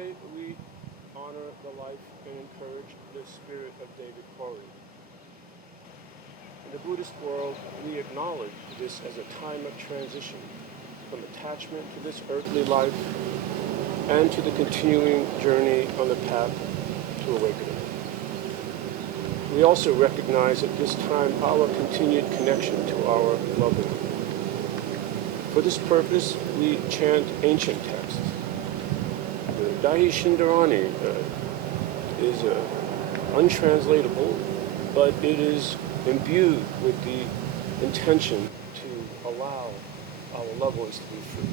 Today we honor the life and encourage the spirit of David Corey. In the Buddhist world, we acknowledge this as a time of transition from attachment to this earthly life and to the continuing journey on the path to awakening. We also recognize at this time our continued connection to our loved one. For this purpose, we chant ancient texts. The Dai Shindarani is untranslatable, but it is imbued with the intention to allow our loved ones to be free,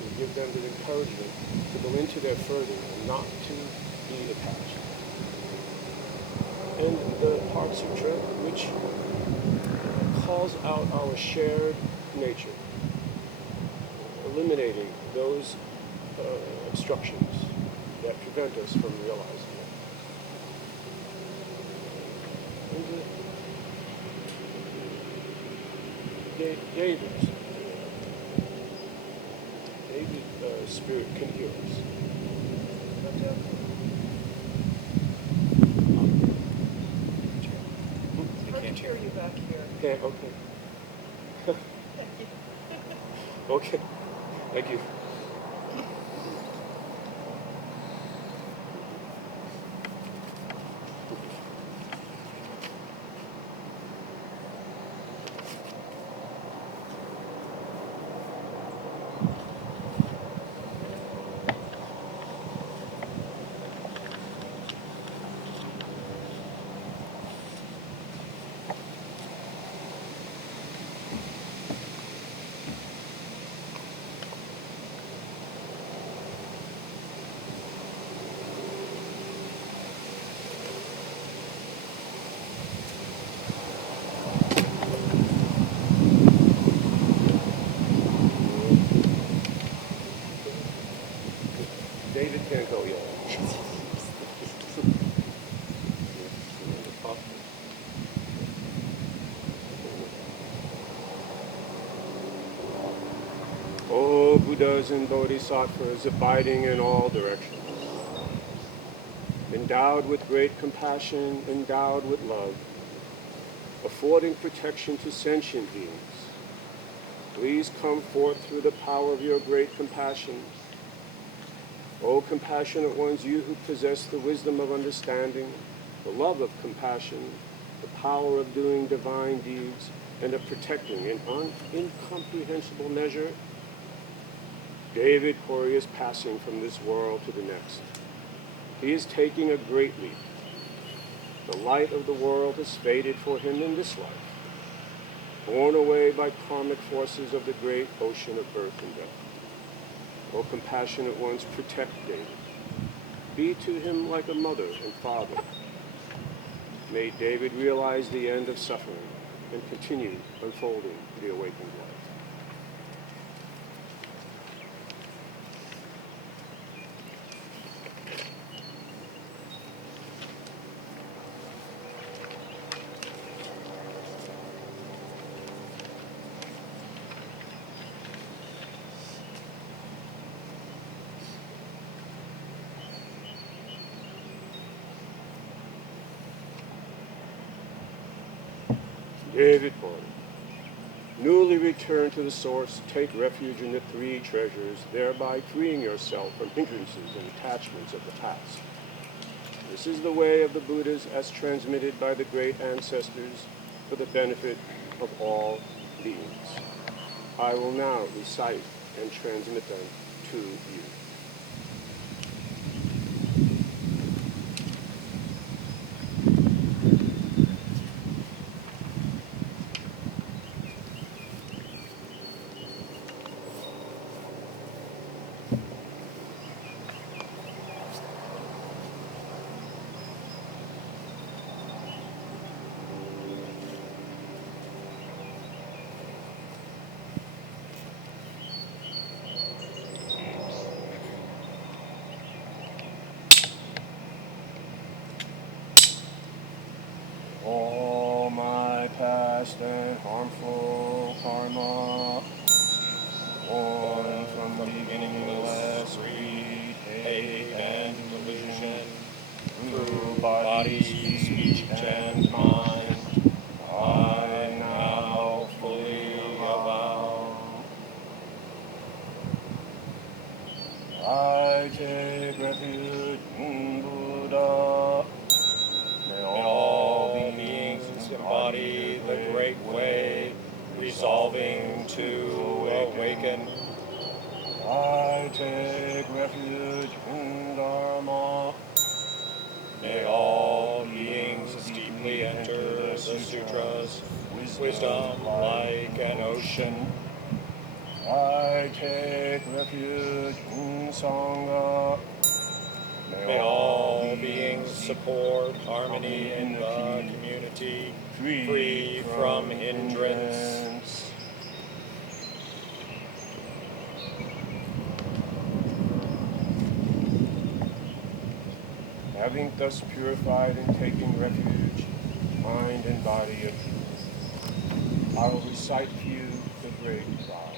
to give them the encouragement to go into their further and not to be attached. And the Heart Sutra, which calls out our shared nature, eliminating those obstructions that prevent us from realizing it. And David's spirit can hear us. I can't hear you back here. Okay, okay. Okay, thank you. David can't go yet. O Buddhas and Bodhisattvas abiding in all directions, endowed with great compassion, endowed with love, affording protection to sentient beings, please come forth through the power of your great compassion. O compassionate ones, you who possess the wisdom of understanding, the love of compassion, the power of doing divine deeds, and of protecting in incomprehensible measure, David Corey is passing from this world to the next. He is taking a great leap. The light of the world has faded for him in this life, borne away by karmic forces of the great ocean of birth and death. O compassionate ones, protect David. Be to him like a mother and father. May David realize the end of suffering and continue unfolding the awakened life. David Corey, newly returned to the source, take refuge in the three treasures, thereby freeing yourself from hindrances and attachments of the past. This is the way of the Buddhas as transmitted by the great ancestors for the benefit of all beings. I will now recite and transmit them to you. All my past and harmful karma, born from the beginningless, repaid hate, and delusion, through body, speech, and mind, I now fully avow. I take refuge in Buddha. May all beings embody the great way, resolving to awaken. I take refuge in Dharma. May all beings deeply enter the sutras, wisdom like an ocean. I take refuge in Sangha. May all beings support harmony in the community, free from hindrance. Having thus purified and taken refuge, mind and body of truth, I will recite to you the great vow.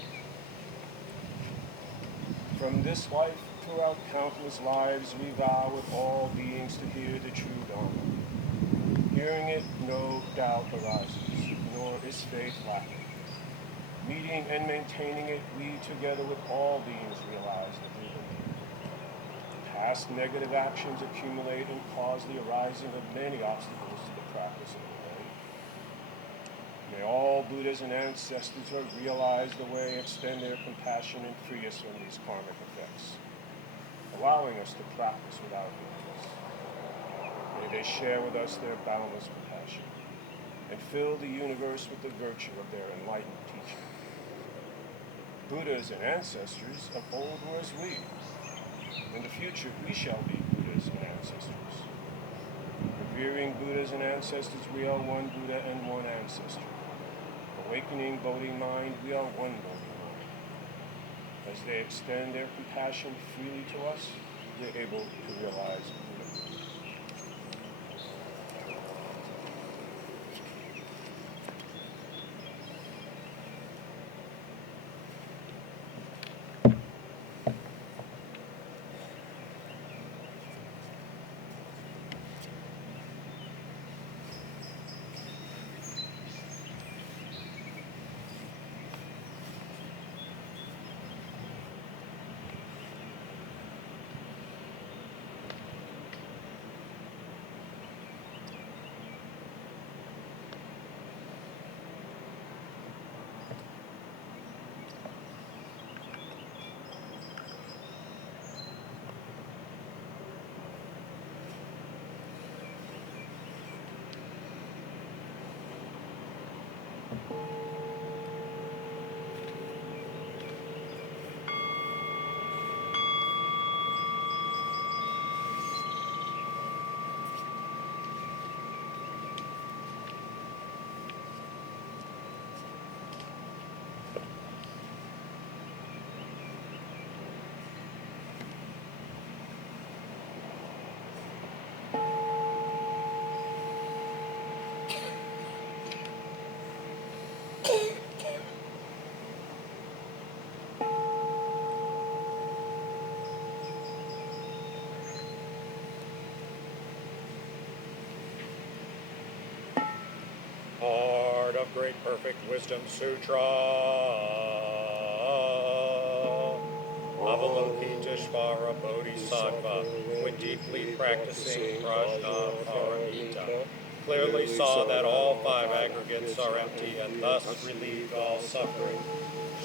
From this life throughout countless lives, we vow with all beings to hear the true Dharma. Hearing it, no doubt arises, nor is faith lacking. Meeting and maintaining it, we together with all beings realize the Buddha. Past negative actions accumulate and cause the arising of many obstacles to the practice of the way. May all Buddhas and ancestors who have realized the way extend their compassion and free us from these karmic effects, allowing us to practice without hindrance. May they share with us their boundless compassion and fill the universe with the virtue of their enlightened teaching. Buddhas and ancestors of old were as we. In the future, we shall be Buddhas and ancestors. Revering Buddhas and ancestors, we are one Buddha and one ancestor. Awakening Bodhi mind, we are one Bodhi mind. As they extend their compassion freely to us, they're able to realize Buddha. Heart of Great Perfect Wisdom Sutra. Avalokiteshvara Bodhisattva, when deeply practicing Prajnaparamita, clearly saw that all five aggregates are empty and thus relieved all suffering.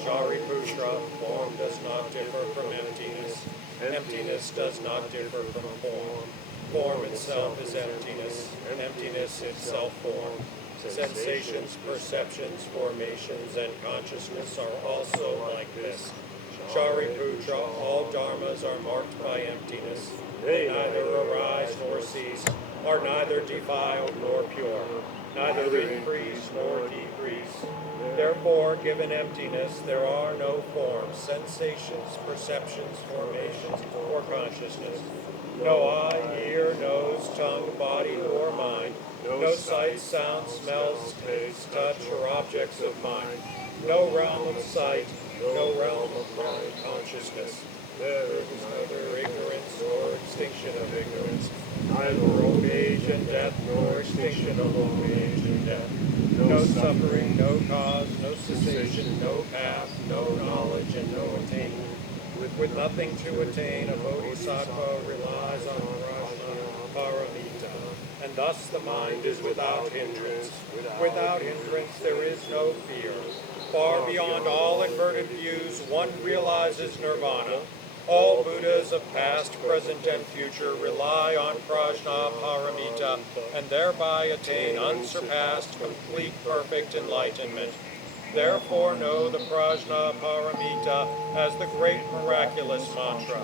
Shariputra, form does not differ from emptiness. Emptiness does not differ from form. Form itself is emptiness, and emptiness itself form. Sensations, perceptions, formations, and consciousness are also like this. Shariputra, all dharmas are marked by emptiness. They neither arise nor cease, are neither defiled nor pure, neither increase nor decrease. Therefore, given emptiness, there are no forms, sensations, perceptions, formations, or consciousness. No eye, ear, nose, tongue, body, or mind. No sight, sound, smells, taste, touch, or objects of mind. No realm of sight, no realm of mind consciousness. There is neither ignorance nor extinction of ignorance, neither old age and death nor extinction of old age and death. No suffering, no cause, no cessation, no path, no knowledge, and no attainment. With nothing to attain, a bodhisattva relies on prajna paramita, and thus the mind is without hindrance. Without hindrance there is no fear. Far beyond all inverted views, one realizes nirvana. All Buddhas of past, present, and future rely on prajna paramita and thereby attain unsurpassed, complete, perfect enlightenment. Therefore know the prajna paramita as the great miraculous mantra,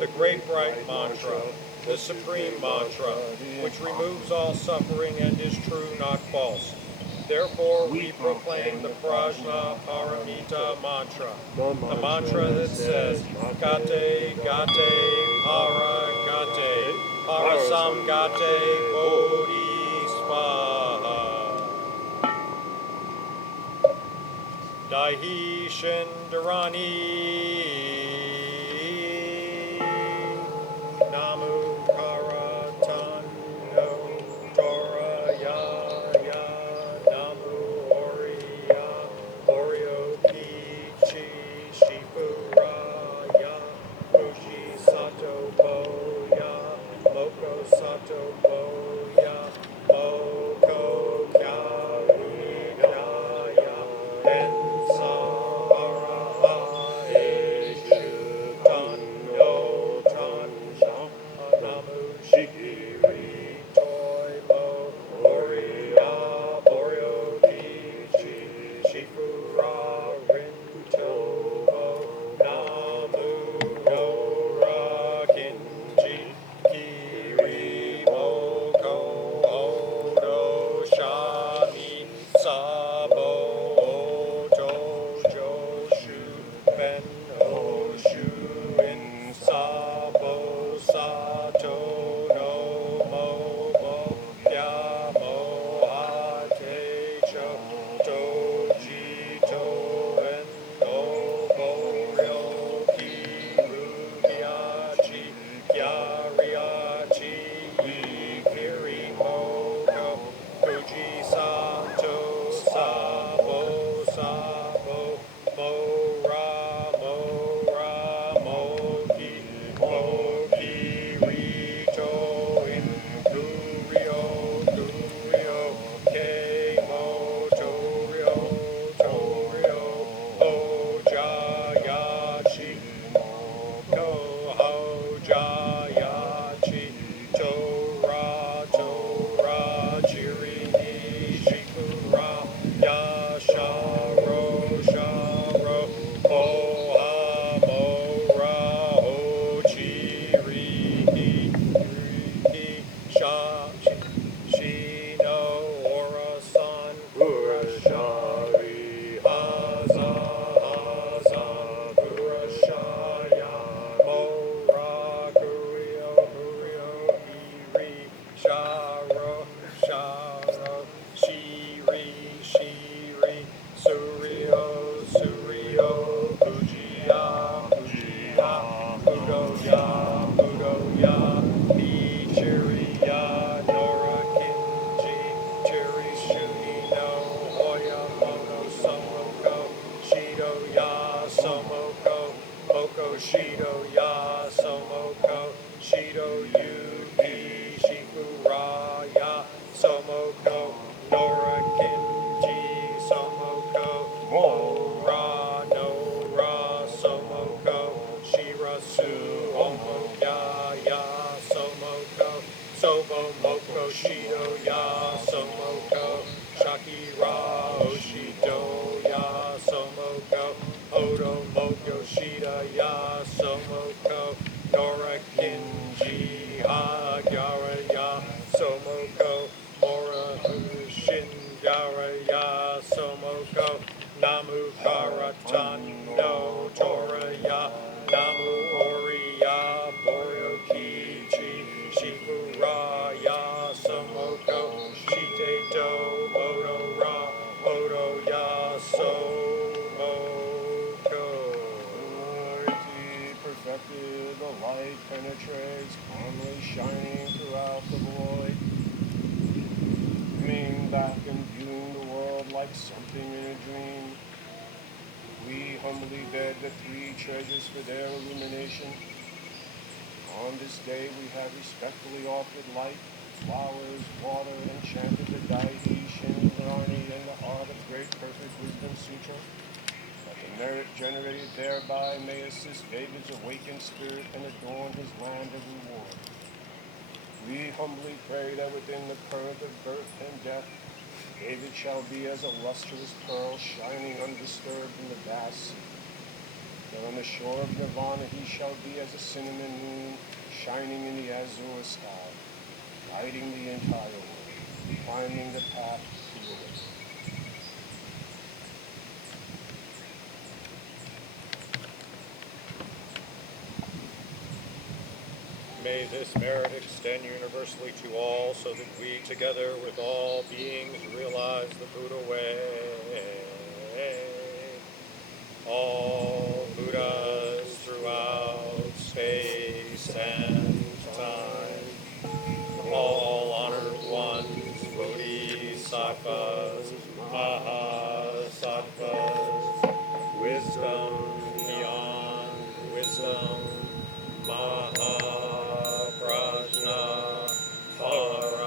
the great bright mantra, the supreme mantra, which removes all suffering and is true, not false. Therefore we proclaim the prajna paramita mantra, the mantra that says, Gate, Gate, Para Gate, Parasam Gate, Bodhisvaha. Daihi Shindarani Namu Karatan No Toraya Ya Namu Oriya Oryo Kichi Shifuraya Fuji Sato Boya Moko Sato Boya Moko Kya Kya like something in a dream. We humbly beg the three treasures for their illumination. On this day we have respectfully offered light, flowers, water, and chanted the Daihi Shinrani in the heart of Great Perfect Wisdom Sutra, that the merit generated thereby may assist David's awakened spirit and adorn his land of reward. We humbly pray that within the current of birth and death, David shall be as a lustrous pearl shining undisturbed in the vast sea. That on the shore of Nirvana he shall be as a cinnamon moon shining in the azure sky, guiding the entire world, climbing the path to the way. May this merit extend universally to all, so that we, together with all beings, realize the Buddha way. All Buddhas throughout space and time, all honored ones, bodhisattvas, mahasattvas, wisdom beyond wisdom, Mahaprajna Paramita.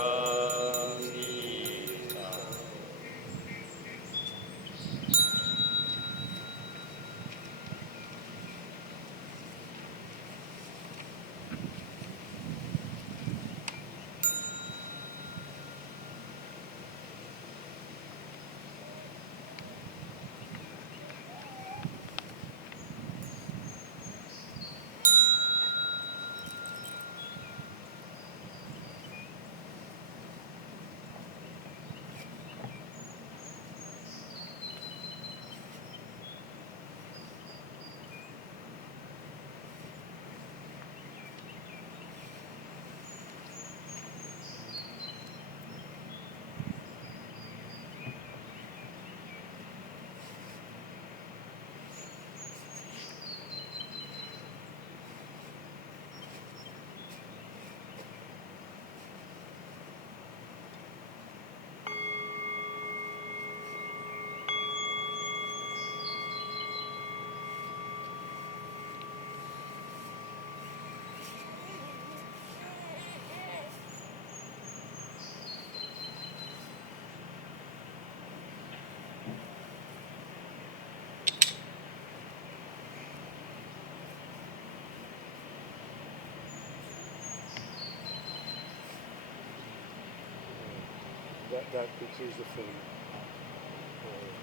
That concludes the film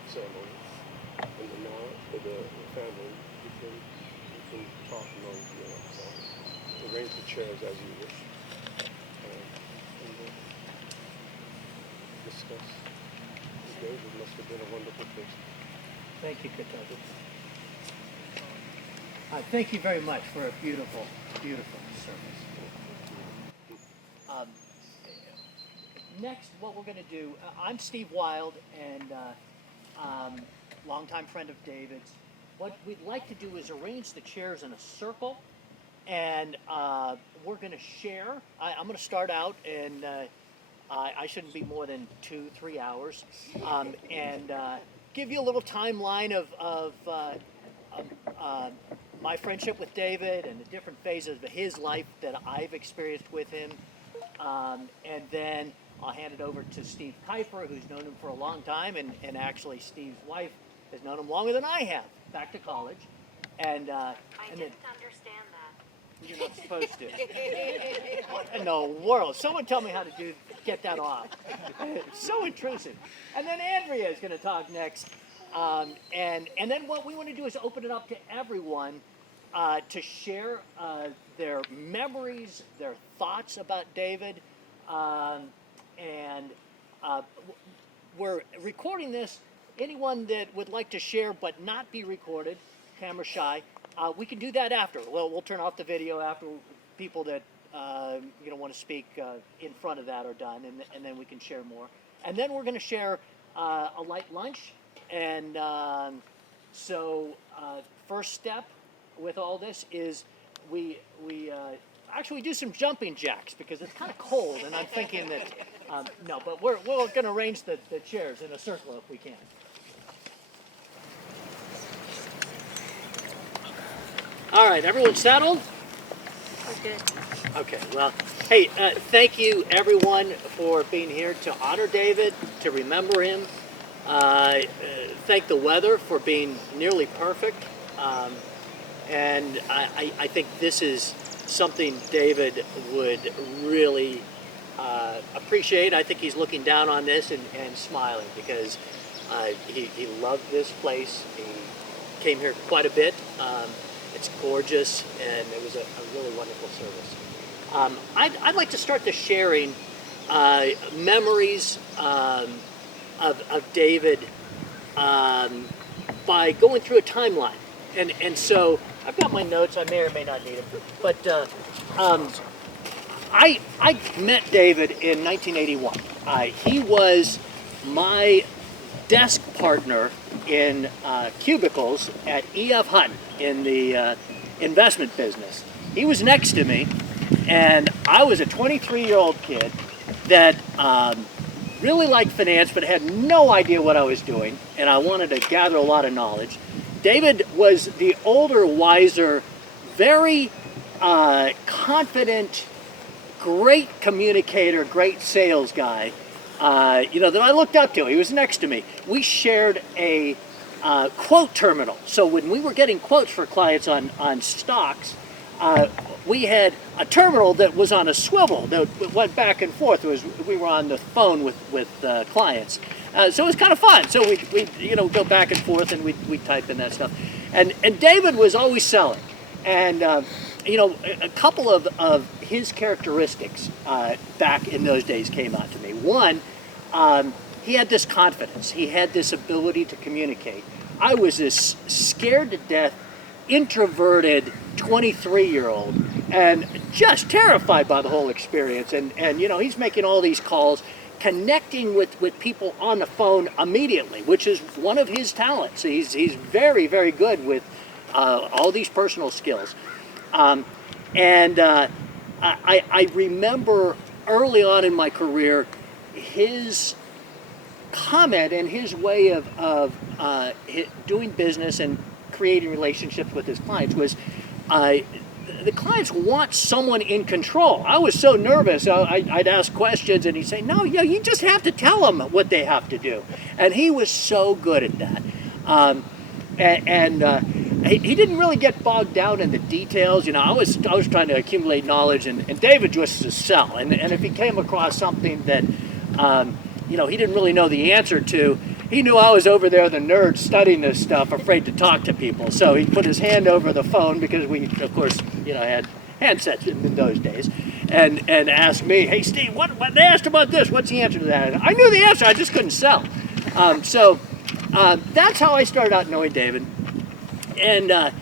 ceremony. And then now the family, you can talk among yourselves. Arrange the chairs as you wish. And discuss. David must have been a wonderful person. Thank you, Katabi. Thank you very much for a beautiful, beautiful service. Next, what we're going to do, I'm Steve Wild, and longtime friend of David's. What we'd like to do is arrange the chairs in a circle, and we're going to share. I'm going to start out, and I shouldn't be more than 2-3 hours, and give you a little timeline of my friendship with David and the different phases of his life that I've experienced with him. And then I'll hand it over to Steve Kuiper, who's known him for a long time, and actually Steve's wife has known him longer than I have, back to college. And I and didn't understand that. you're not supposed to. What in the world? Someone tell me how to get that off. It's so intrusive. And then Andrea is going to talk next. And then what we want to do is open it up to everyone to share their memories, their thoughts about David. We're recording this. Anyone that would like to share but not be recorded, camera shy, we can do that after. Well, we'll turn off the video after people that want to speak in front of that are done, and then we can share more. And then we're going to share a light lunch. And first step with all this is we actually we do some jumping jacks because it's kind of cold, and I'm thinking that no, but we're going to arrange the chairs in a circle if we can. All right, everyone settled? We're good. Okay, well, hey, thank you everyone for being here to honor David, to remember him. Thank the weather for being nearly perfect. And I think this is something David would really appreciate. I think he's looking down on this and smiling because he loved this place. He came here quite a bit. It's gorgeous, and it was a really wonderful service. I'd like to start the sharing memories of David by going through a timeline. And so I've got my notes. I may or may not need them. But I met David in 1981. He was my desk partner in cubicles at E.F. Hutton in the investment business. He was next to me, and I was a 23-year-old kid that really liked finance but had no idea what I was doing, and I wanted to gather a lot of knowledge. David was the older, wiser, very confident, great communicator, great sales guy, that I looked up to. He was next to me. We shared a quote terminal. So when we were getting quotes for clients on stocks, we had a terminal that was on a swivel that went back and forth. We were on the phone with clients. So it was kind of fun. So we go back and forth and we type in that stuff. And David was always selling. And a couple of his characteristics back in those days came out to me. One, he had this confidence. He had this ability to communicate. I was this scared to death, introverted 23-year-old and just terrified by the whole experience. And he's making all these calls, connecting with people on the phone immediately, which is one of his talents. He's very, very good with all these personal skills. I remember early on in my career, his comment and his way of doing business and creating relationships with his clients was, the clients want someone in control. I was so nervous. I'd ask questions and he'd say, no, you just have to tell them what they have to do. And he was so good at that. He didn't really get bogged down in the details. I was trying to accumulate knowledge, and David was to sell. And if he came across something that he didn't really know the answer to, he knew I was over there, the nerd, studying this stuff, afraid to talk to people. So he put his hand over the phone, because we, of course, had handsets in those days, and asked me, hey, Steve, what they asked about this, what's the answer to that? And I knew the answer, I just couldn't sell. So that's how I started out knowing David. And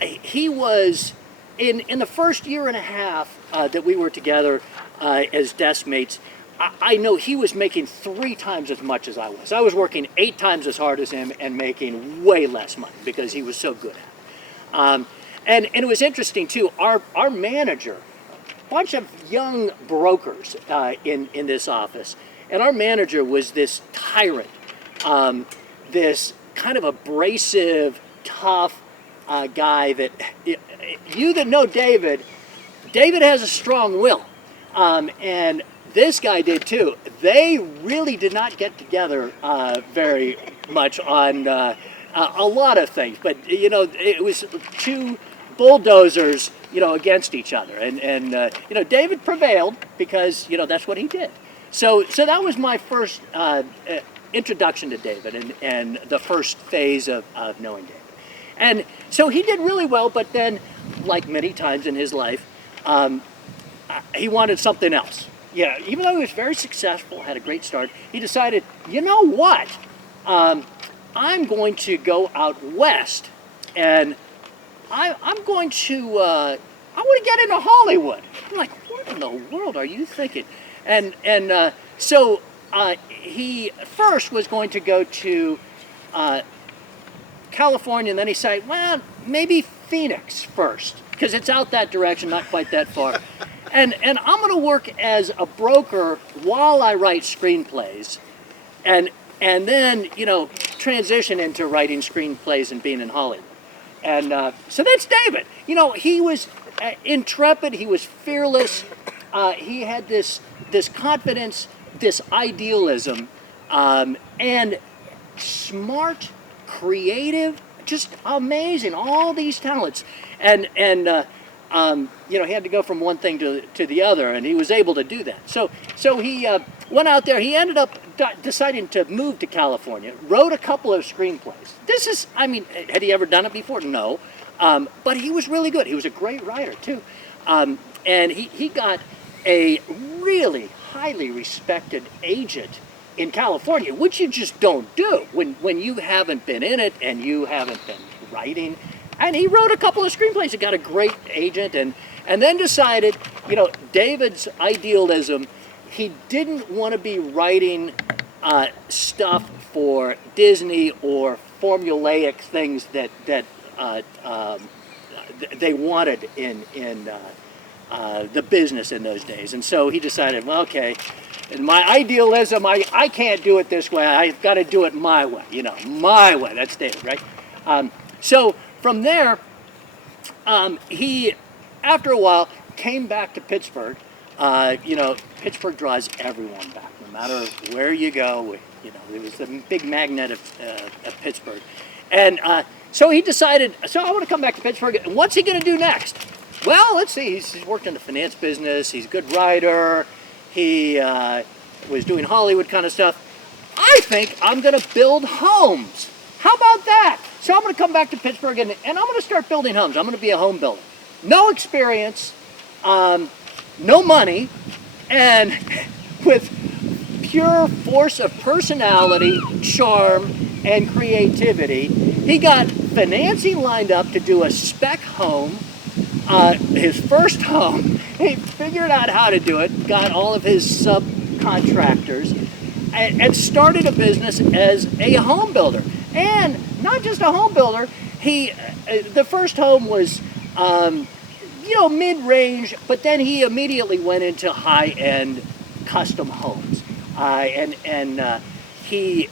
he was, in the first year and a half that we were together as desk mates, I know he was making 3 times as much as I was. I was working 8 times as hard as him and making way less money because he was so good at it. And it was interesting too, our manager, a bunch of young brokers in this office, and our manager was this tyrant, this kind of abrasive, tough guy that, you that know David has a strong will. And this guy did too. They really did not get together very much on a lot of things, but it was 2 bulldozers, against each other, and David prevailed because that's what he did. So that was my first introduction to David and the first phase of knowing David. And so he did really well, but then, like many times in his life, he wanted something else. Even though he was very successful, had a great start, he decided, you know what? I'm going to go out west, and I'm going to, I want to get into Hollywood. I'm like, what in the world are you thinking? And so he first was going to go to California, and then he said, well, maybe Phoenix first, because it's out that direction, not quite that far. and I'm going to work as a broker while I write screenplays, and then transition into writing screenplays and being in Hollywood. And so that's David. He was intrepid. He was fearless. He had this confidence, this idealism, and smart, creative, just amazing. All these talents, and he had to go from one thing to the other, and he was able to do that. So he went out there. He ended up deciding to move to California. Wrote a couple of screenplays. Had he ever done it before? No, but he was really good. He was a great writer too, and he got a really highly respected agent in California, which you just don't do when you haven't been in it and you haven't been writing. And he wrote a couple of screenplays. He got a great agent, and then decided, David's idealism, he didn't want to be writing stuff for Disney or formulaic things that they wanted in the business in those days. And so he decided, well, okay, in my idealism, I can't do it this way. I've got to do it my way, my way. That's David, right? So from there, he, after a while, came back to Pittsburgh. Pittsburgh draws everyone back, no matter where you go. It was the big magnet of Pittsburgh. And so he decided, I want to come back to Pittsburgh. And what's he going to do next? Well, let's see. He's worked in the finance business. He's a good writer. He was doing Hollywood kind of stuff. I think I'm going to build homes. How about that? So I'm going to come back to Pittsburgh and I'm going to start building homes. I'm going to be a home builder. No experience, no money, and with pure force of personality, charm, and creativity, he got financing lined up to do a spec home, his first home. He figured out how to do it, got all of his subcontractors, and started a business as a home builder. And not just a home builder, the first home was mid-range, but then he immediately went into high-end custom homes. He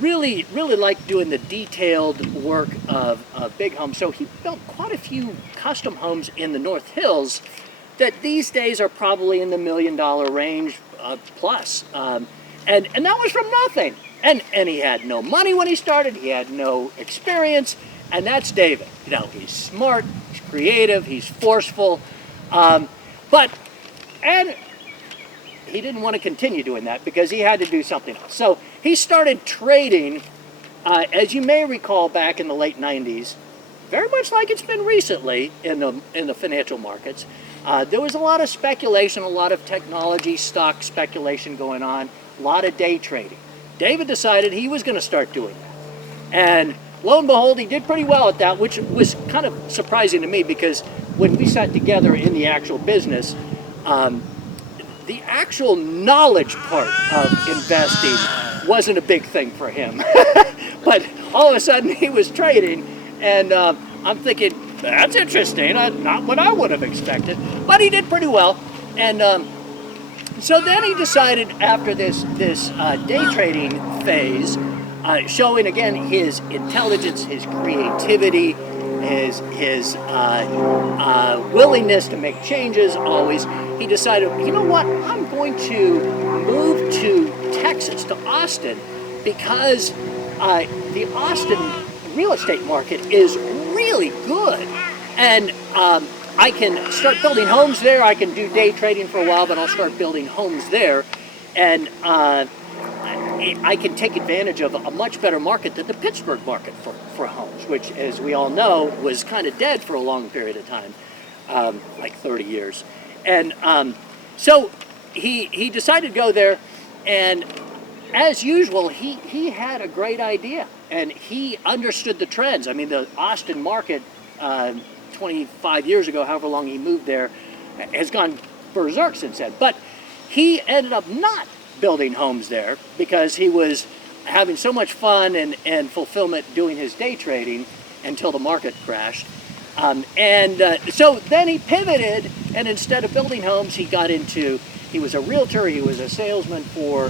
really liked doing the detailed work of big homes. So he built quite a few custom homes in the North Hills that these days are probably in the $1 million range plus. And that was from nothing. And he had no money when he started. He had no experience. And that's David. He's smart, he's creative, he's forceful. And he didn't want to continue doing that because he had to do something else. So he started trading, as you may recall, back in the late 90s, very much like it's been recently in the financial markets. There was a lot of speculation, a lot of technology stock speculation going on, a lot of day trading. David decided he was going to start doing that. And lo and behold, he did pretty well at that, which was kind of surprising to me because when we sat together in the actual business, the actual knowledge part of investing wasn't a big thing for him. But all of a sudden he was trading, and I'm thinking, that's interesting, not what I would have expected. But he did pretty well. And so then he decided after this day trading phase, showing again his intelligence, his creativity, his willingness to make changes always, he decided, you know what, I'm going to move to Texas, to Austin, because the Austin real estate market is really good. And I can start building homes there. I can do day trading for a while, but I'll start building homes there. And I can take advantage of a much better market than the Pittsburgh market for homes, which, as we all know, was kind of dead for a long period of time, like 30 years. And so he decided to go there, and as usual, he had a great idea, and he understood the trends. I mean, the Austin market 25 years ago, however long he moved there, has gone berserk since then. But he ended up not building homes there because he was having so much fun and fulfillment doing his day trading until the market crashed. So then he pivoted, and instead of building homes, he was a realtor, he was a salesman for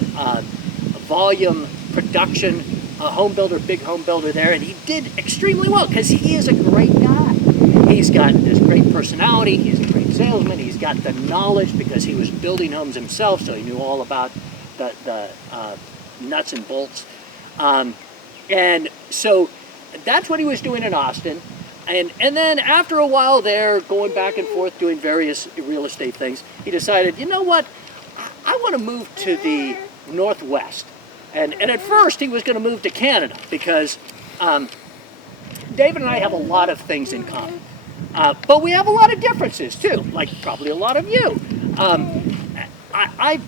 volume production, a home builder, big home builder there, and he did extremely well because he is a great guy. He's got this great personality, he's a great salesman, he's got the knowledge because he was building homes himself, so he knew all about the nuts and bolts. And so that's what he was doing in Austin. And then after a while there, going back and forth doing various real estate things, he decided, you know what, I want to move to the Northwest. And at first he was going to move to Canada because David and I have a lot of things in common. But we have a lot of differences too, like probably a lot of you. I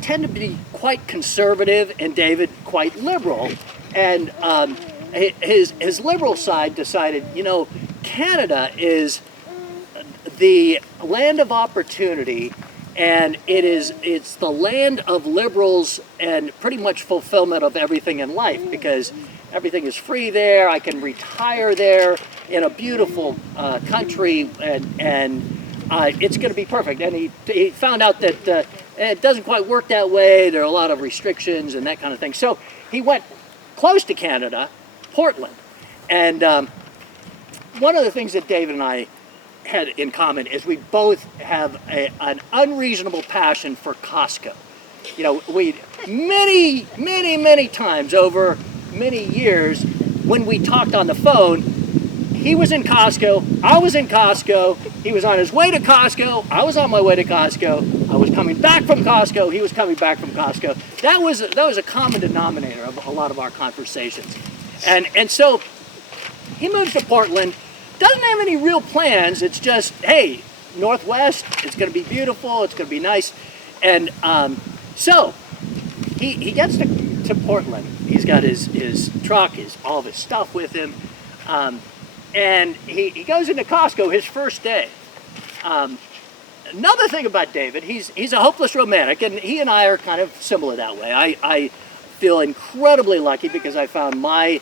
tend to be quite conservative and David quite liberal. And his liberal side decided, you know, Canada is the land of opportunity, and it's the land of liberals and pretty much fulfillment of everything in life because everything is free there. I can retire there in a beautiful country, and it's going to be perfect. And he found out that it doesn't quite work that way. There are a lot of restrictions and that kind of thing. So he went close to Canada, Portland. And one of the things that David and I had in common is we both have an unreasonable passion for Costco. You know, we many times over many years when we talked on the phone, he was in Costco, I was in Costco, he was on his way to Costco, I was on my way to Costco, I was coming back from Costco, he was coming back from Costco. That was a common denominator of a lot of our conversations. And so he moves to Portland, doesn't have any real plans, it's just, hey, Northwest, it's gonna be beautiful, it's gonna be nice. And so he gets to Portland, he's got his truck, all of his stuff with him, and he goes into Costco his first day. Another thing about David, he's a hopeless romantic, and he and I are kind of similar that way. I feel incredibly lucky because I found my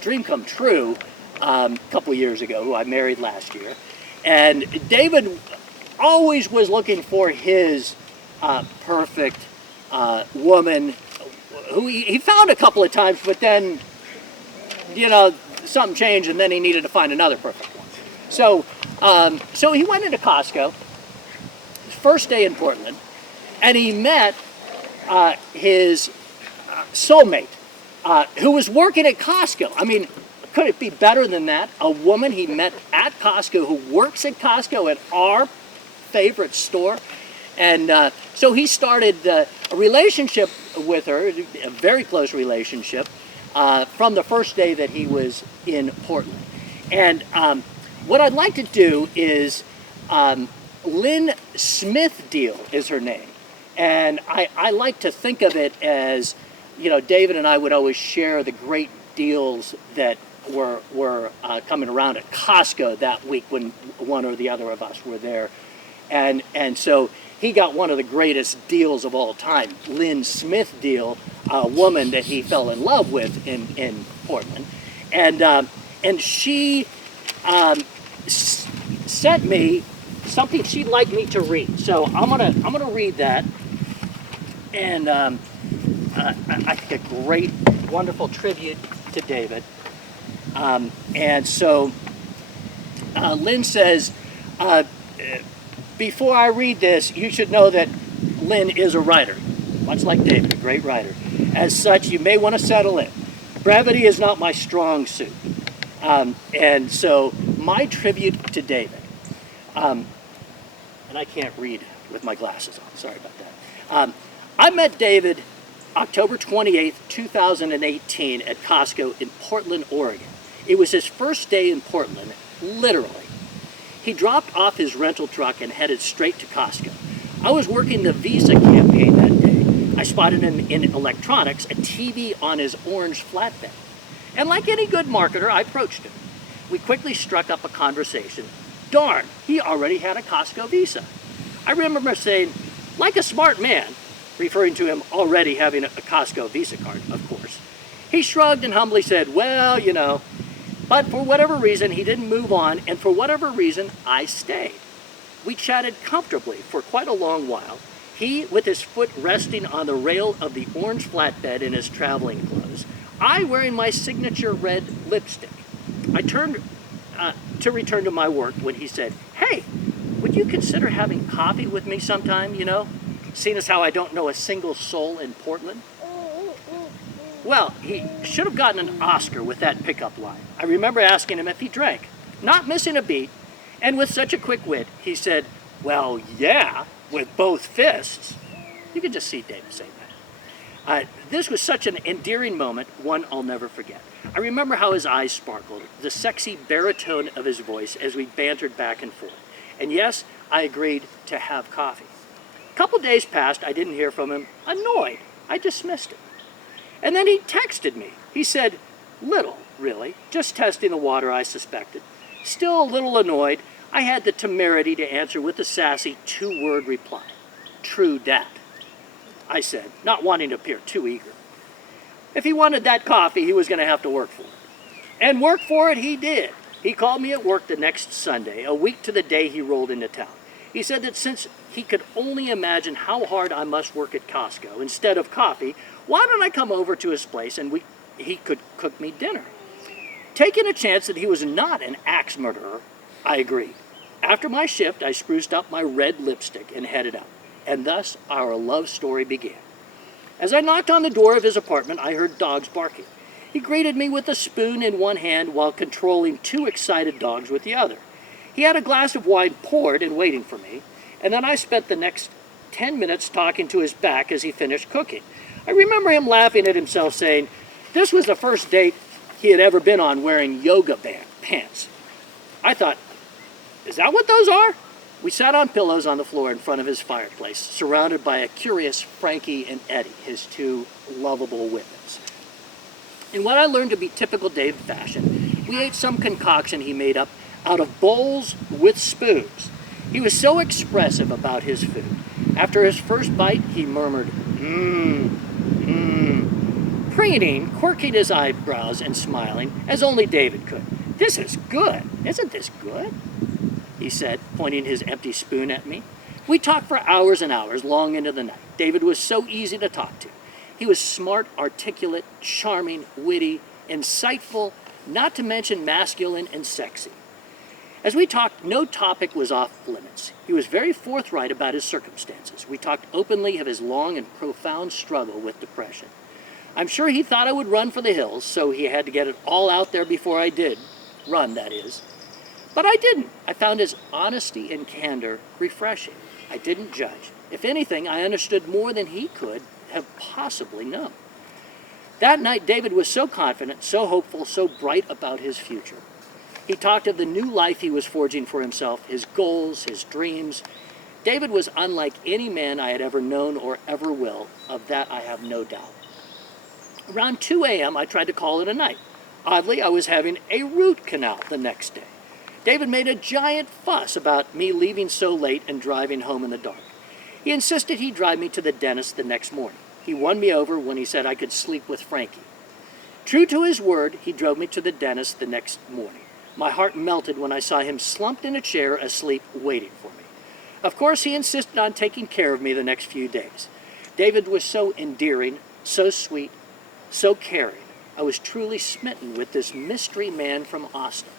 dream come true a couple years ago, who I married last year. And David always was looking for his perfect woman, who he found a couple of times, but then, you know, something changed and then he needed to find another perfect one. So he went into Costco, his first day in Portland, and he met his soulmate, who was working at Costco. I mean, could it be better than that? A woman he met at Costco who works at Costco at our favorite store. And so he started a relationship with her, a very close relationship, from the first day that he was in Portland. And what I'd like to do is, Lynn Smith Deal is her name. And I like to think of it as, you know, David and I would always share the great deals that were coming around at Costco that week when one or the other of us were there. And so he got one of the greatest deals of all time, Lynn Smith Deal, a woman that he fell in love with in Portland. And she sent me something she'd like me to read. So I'm gonna read that. And I think a great, wonderful tribute to David. And so Lynn says, before I read this, you should know that Lynn is a writer, much like David, a great writer. As such, you may want to settle in. Brevity is not my strong suit. And so my tribute to David, and I can't read with my glasses on, sorry about that. I met David October 28th, 2018 at Costco in Portland, Oregon. It was his first day in Portland, literally. He dropped off his rental truck and headed straight to Costco. I was working the Visa campaign that day. I spotted him in electronics, a TV on his orange flatbed. And like any good marketer, I approached him. We quickly struck up a conversation. Darn, he already had a Costco Visa. I remember saying, like a smart man, referring to him already having a Costco Visa card, of course. He shrugged and humbly said, well, you know, But for whatever reason, he didn't move on, and for whatever reason, I stayed. We chatted comfortably for quite a long while, he with his foot resting on the rail of the orange flatbed in his traveling clothes, I wearing my signature red lipstick. I turned to return to my work when he said, "Hey, would you consider having coffee with me sometime, seeing as how I don't know a single soul in Portland?" Well, he should have gotten an Oscar with that pickup line. I remember asking him if he drank, not missing a beat, and with such a quick wit, he said, "Well, yeah, with both fists." You can just see Dave saying that. This was such an endearing moment, one I'll never forget. I remember how his eyes sparkled, the sexy baritone of his voice as we bantered back and forth. And yes, I agreed to have coffee. A couple days passed, I didn't hear from him. Annoyed, I dismissed him. And then he texted me. He said, little, really, just testing the water, I suspected. Still a little annoyed, I had the temerity to answer with a sassy two-word reply. True dat, I said, not wanting to appear too eager. If he wanted that coffee, he was going to have to work for it. And work for it he did. He called me at work the next Sunday, a week to the day he rolled into town. He said that since he could only imagine how hard I must work at Costco instead of coffee, why don't I come over to his place and he could cook me dinner? Taking a chance that he was not an axe murderer, I agreed. After my shift, I spruced up my red lipstick and headed out. And thus our love story began. As I knocked on the door of his apartment, I heard dogs barking. He greeted me with a spoon in one hand while controlling two excited dogs with the other. He had a glass of wine poured and waiting for me, and then I spent the next 10 minutes talking to his back as he finished cooking. I remember him laughing at himself, saying this was the first date he had ever been on wearing yoga pants. I thought, is that what those are? We sat on pillows on the floor in front of his fireplace, surrounded by a curious Frankie and Eddie, his two lovable women's. In what I learned to be typical Dave fashion, we ate some concoction he made up out of bowls with spoons. He was so expressive about his food. After his first bite, he murmured, preening, quirking his eyebrows and smiling, as only David could. This is good. Isn't this good? He said, pointing his empty spoon at me. We talked for hours and hours, long into the night. David was so easy to talk to. He was smart, articulate, charming, witty, insightful, not to mention masculine and sexy. As we talked, no topic was off limits. He was very forthright about his circumstances. We talked openly of his long and profound struggle with depression. I'm sure he thought I would run for the hills, so he had to get it all out there before I did. Run, that is. But I didn't. I found his honesty and candor refreshing. I didn't judge. If anything, I understood more than he could have possibly known. That night, David was so confident, so hopeful, so bright about his future. He talked of the new life he was forging for himself, his goals, his dreams. David was unlike any man I had ever known or ever will. Of that, I have no doubt. Around 2 a.m., I tried to call it a night. Oddly, I was having a root canal the next day. David made a giant fuss about me leaving so late and driving home in the dark. He insisted he'd drive me to the dentist the next morning. He won me over when he said I could sleep with Frankie. True to his word, he drove me to the dentist the next morning. My heart melted when I saw him slumped in a chair asleep waiting for me. Of course, he insisted on taking care of me the next few days. David was so endearing, so sweet, so caring. I was truly smitten with this mystery man from Austin.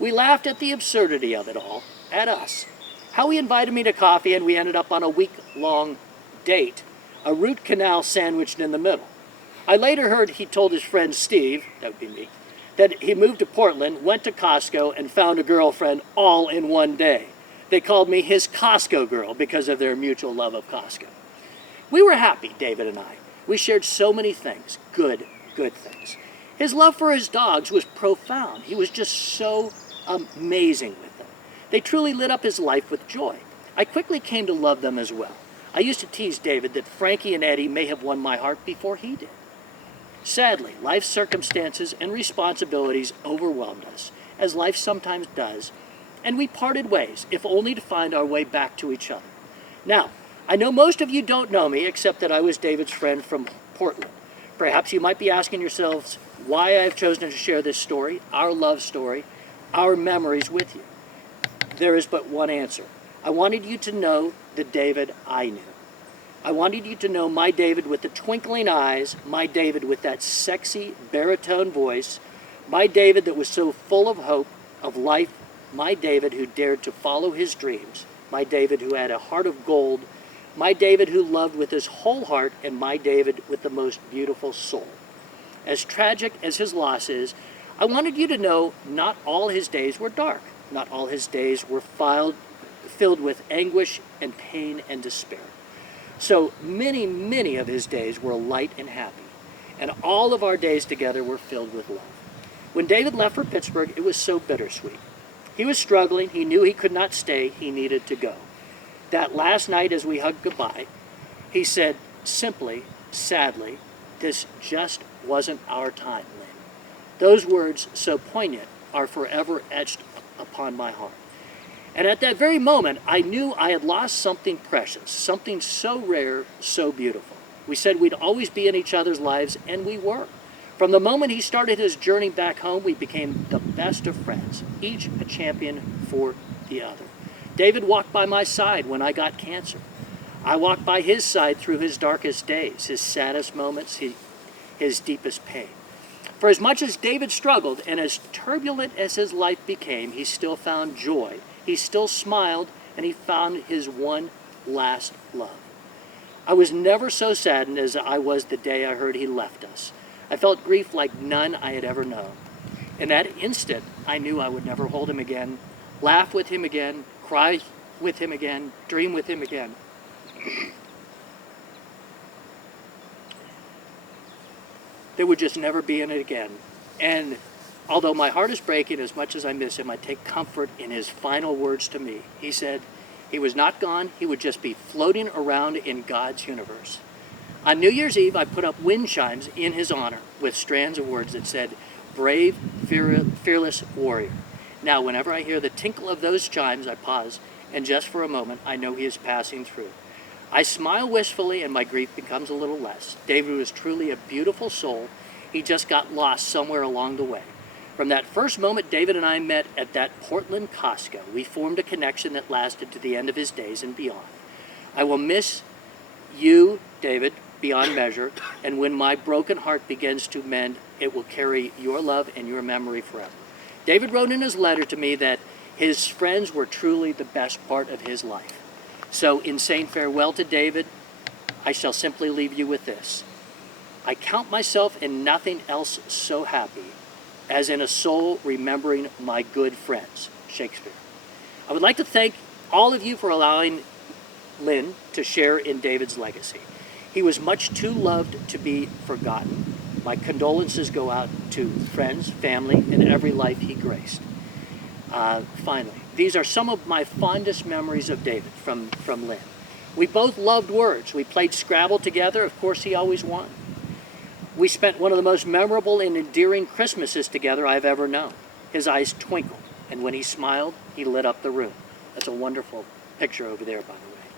We laughed at the absurdity of it all, at us. How he invited me to coffee and we ended up on a week-long date, a root canal sandwiched in the middle. I later heard he told his friend Steve, that would be me, that he moved to Portland, went to Costco, and found a girlfriend all in one day. They called me his Costco girl because of their mutual love of Costco. We were happy, David and I. We shared so many things, good things. His love for his dogs was profound. He was just so amazing with them. They truly lit up his life with joy. I quickly came to love them as well. I used to tease David that Frankie and Eddie may have won my heart before he did. Sadly, life's circumstances and responsibilities overwhelmed us, as life sometimes does, and we parted ways, if only to find our way back to each other. Now, I know most of you don't know me, except that I was David's friend from Portland. Perhaps you might be asking yourselves, why I've chosen to share this story, our love story, our memories with you. There is but one answer. I wanted you to know the David I knew. I wanted you to know my David with the twinkling eyes, my David with that sexy baritone voice, my David that was so full of hope, of life, my David who dared to follow his dreams, my David who had a heart of gold, my David who loved with his whole heart, and my David with the most beautiful soul. As tragic as his loss is, I wanted you to know not all his days were dark. Not all his days were filled with anguish and pain and despair. So many, many of his days were light and happy, and all of our days together were filled with love. When David left for Pittsburgh, it was so bittersweet. He was struggling. He knew he could not stay. He needed to go. That last night as we hugged goodbye, he said simply, sadly, "This just wasn't our time, Lynn." Those words, so poignant, are forever etched upon my heart. And at that very moment, I knew I had lost something precious, something so rare, so beautiful. We said we'd always be in each other's lives, and we were. From the moment he started his journey back home, we became the best of friends, each a champion for the other. David walked by my side when I got cancer. I walked by his side through his darkest days, his saddest moments, his deepest pain. For as much as David struggled, and as turbulent as his life became, he still found joy. He still smiled, and he found his one last love. I was never so saddened as I was the day I heard he left us. I felt grief like none I had ever known. In that instant, I knew I would never hold him again, laugh with him again, cry with him again, dream with him again. There would just never be in it again. And although my heart is breaking as much as I miss him, I take comfort in his final words to me. He said he was not gone, he would just be floating around in God's universe. On New Year's Eve, I put up wind chimes in his honor with strands of words that said, "Brave, fearless warrior." Now, whenever I hear the tinkle of those chimes, I pause, and just for a moment, I know he is passing through. I smile wistfully, and my grief becomes a little less. David was truly a beautiful soul. He just got lost somewhere along the way. From that first moment David and I met at that Portland Costco, we formed a connection that lasted to the end of his days and beyond. I will miss you, David, beyond measure, and when my broken heart begins to mend, it will carry your love and your memory forever. David wrote in his letter to me that his friends were truly the best part of his life. So in saying farewell to David, I shall simply leave you with this. I count myself in nothing else so happy as in a soul remembering my good friends. Shakespeare. I would like to thank all of you for allowing Lynn to share in David's legacy. He was much too loved to be forgotten. My condolences go out to friends, family, and every life he graced. Finally, these are some of my fondest memories of David from Lynn. We both loved words. We played Scrabble together. Of course, he always won. We spent one of the most memorable and endearing Christmases together I've ever known. His eyes twinkled, and when he smiled, he lit up the room. That's a wonderful picture over there, by the way.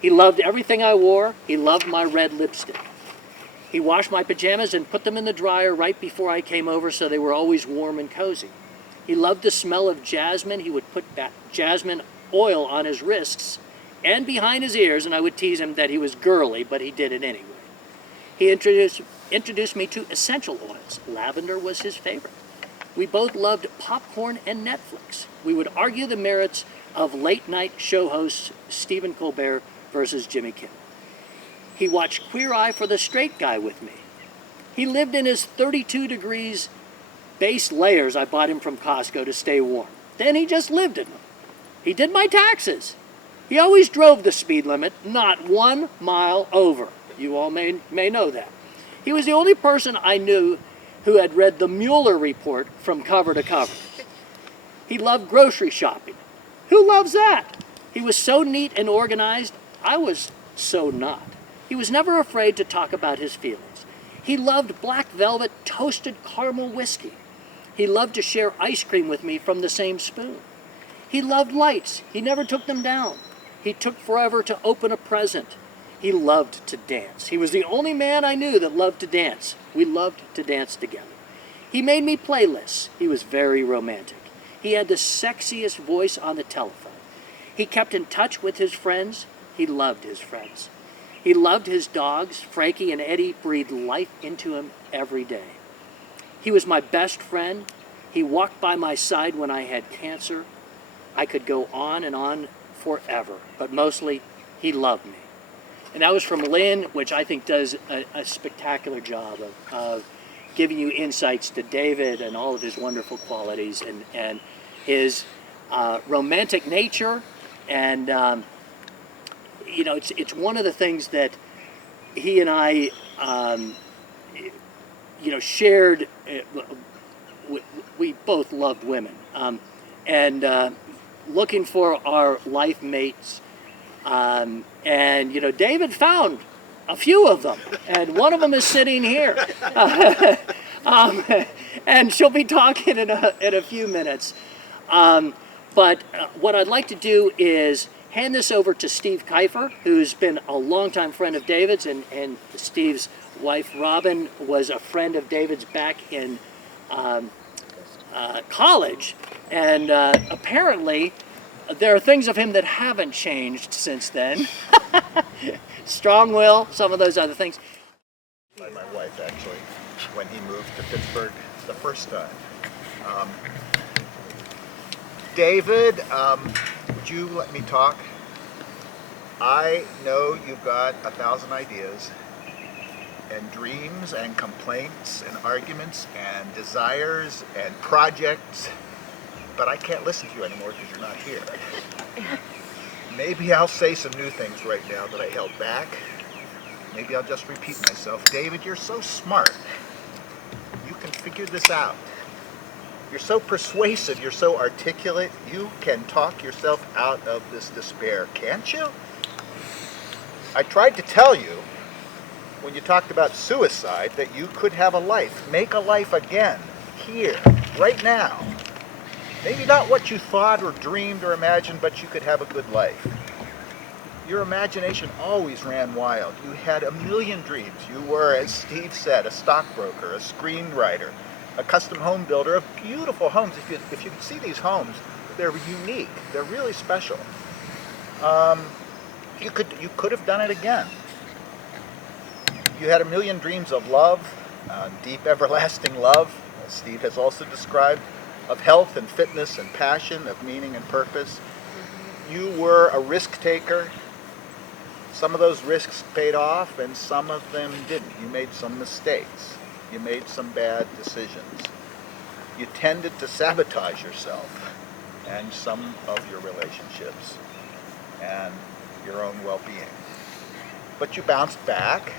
He loved everything I wore. He loved my red lipstick. He washed my pajamas and put them in the dryer right before I came over so they were always warm and cozy. He loved the smell of jasmine. He would put jasmine oil on his wrists and behind his ears, and I would tease him that he was girly, but he did it anyway. He introduced me to essential oils. Lavender was his favorite. We both loved popcorn and Netflix. We would argue the merits of late-night show hosts Stephen Colbert versus Jimmy Kimmel. He watched Queer Eye for the Straight Guy with me. He lived in his 32 degrees base layers I bought him from Costco to stay warm. Then he just lived in them. He did my taxes. He always drove the speed limit, not 1 mile over. You all may know that. He was the only person I knew who had read the Mueller report from cover to cover. He loved grocery shopping. Who loves that? He was so neat and organized. I was so not. He was never afraid to talk about his feelings. He loved black velvet toasted caramel whiskey. He loved to share ice cream with me from the same spoon. He loved lights. He never took them down. He took forever to open a present. He loved to dance. He was the only man I knew that loved to dance. We loved to dance together. He made me playlists. He was very romantic. He had the sexiest voice on the telephone. He kept in touch with his friends. He loved his friends. He loved his dogs. Frankie and Eddie breathed life into him every day. He was my best friend. He walked by my side when I had cancer. I could go on and on forever, but mostly he loved me. And that was from Lynn, which I think does a spectacular job of giving you insights to David and all of his wonderful qualities and his romantic nature. And, it's one of the things that he and I, shared. We both loved women. And looking for our life mates. David found a few of them, and one of them is sitting here. And she'll be talking in a few minutes. But what I'd like to do is hand this over to Steve Kiefer, who's been a longtime friend of David's, and Steve's wife, Robin, was a friend of David's back in college. And apparently, there are things of him that haven't changed since then. Strong will, some of those other things. By my wife, actually, when he moved to Pittsburgh the first time. David, would you let me talk? I know you've got 1,000 ideas and dreams and complaints and arguments and desires and projects, but I can't listen to you anymore because you're not here. Maybe I'll say some new things right now that I held back. Maybe I'll just repeat myself. David, you're so smart. You can figure this out. You're so persuasive. You're so articulate. You can talk yourself out of this despair, can't you? I tried to tell you when you talked about suicide that you could have a life. Make a life again, here, right now. Maybe not what you thought or dreamed or imagined, but you could have a good life. Your imagination always ran wild. You had a million dreams. You were, as Steve said, a stockbroker, a screenwriter, a custom home builder of beautiful homes. If you could see these homes, they're unique. They're really special. You could have done it again. You had a million dreams of love, deep, everlasting love, as Steve has also described, of health and fitness and passion, of meaning and purpose. You were a risk taker. Some of those risks paid off and some of them didn't. You made some mistakes. You made some bad decisions. You tended to sabotage yourself and some of your relationships and your own well-being. But you bounced back.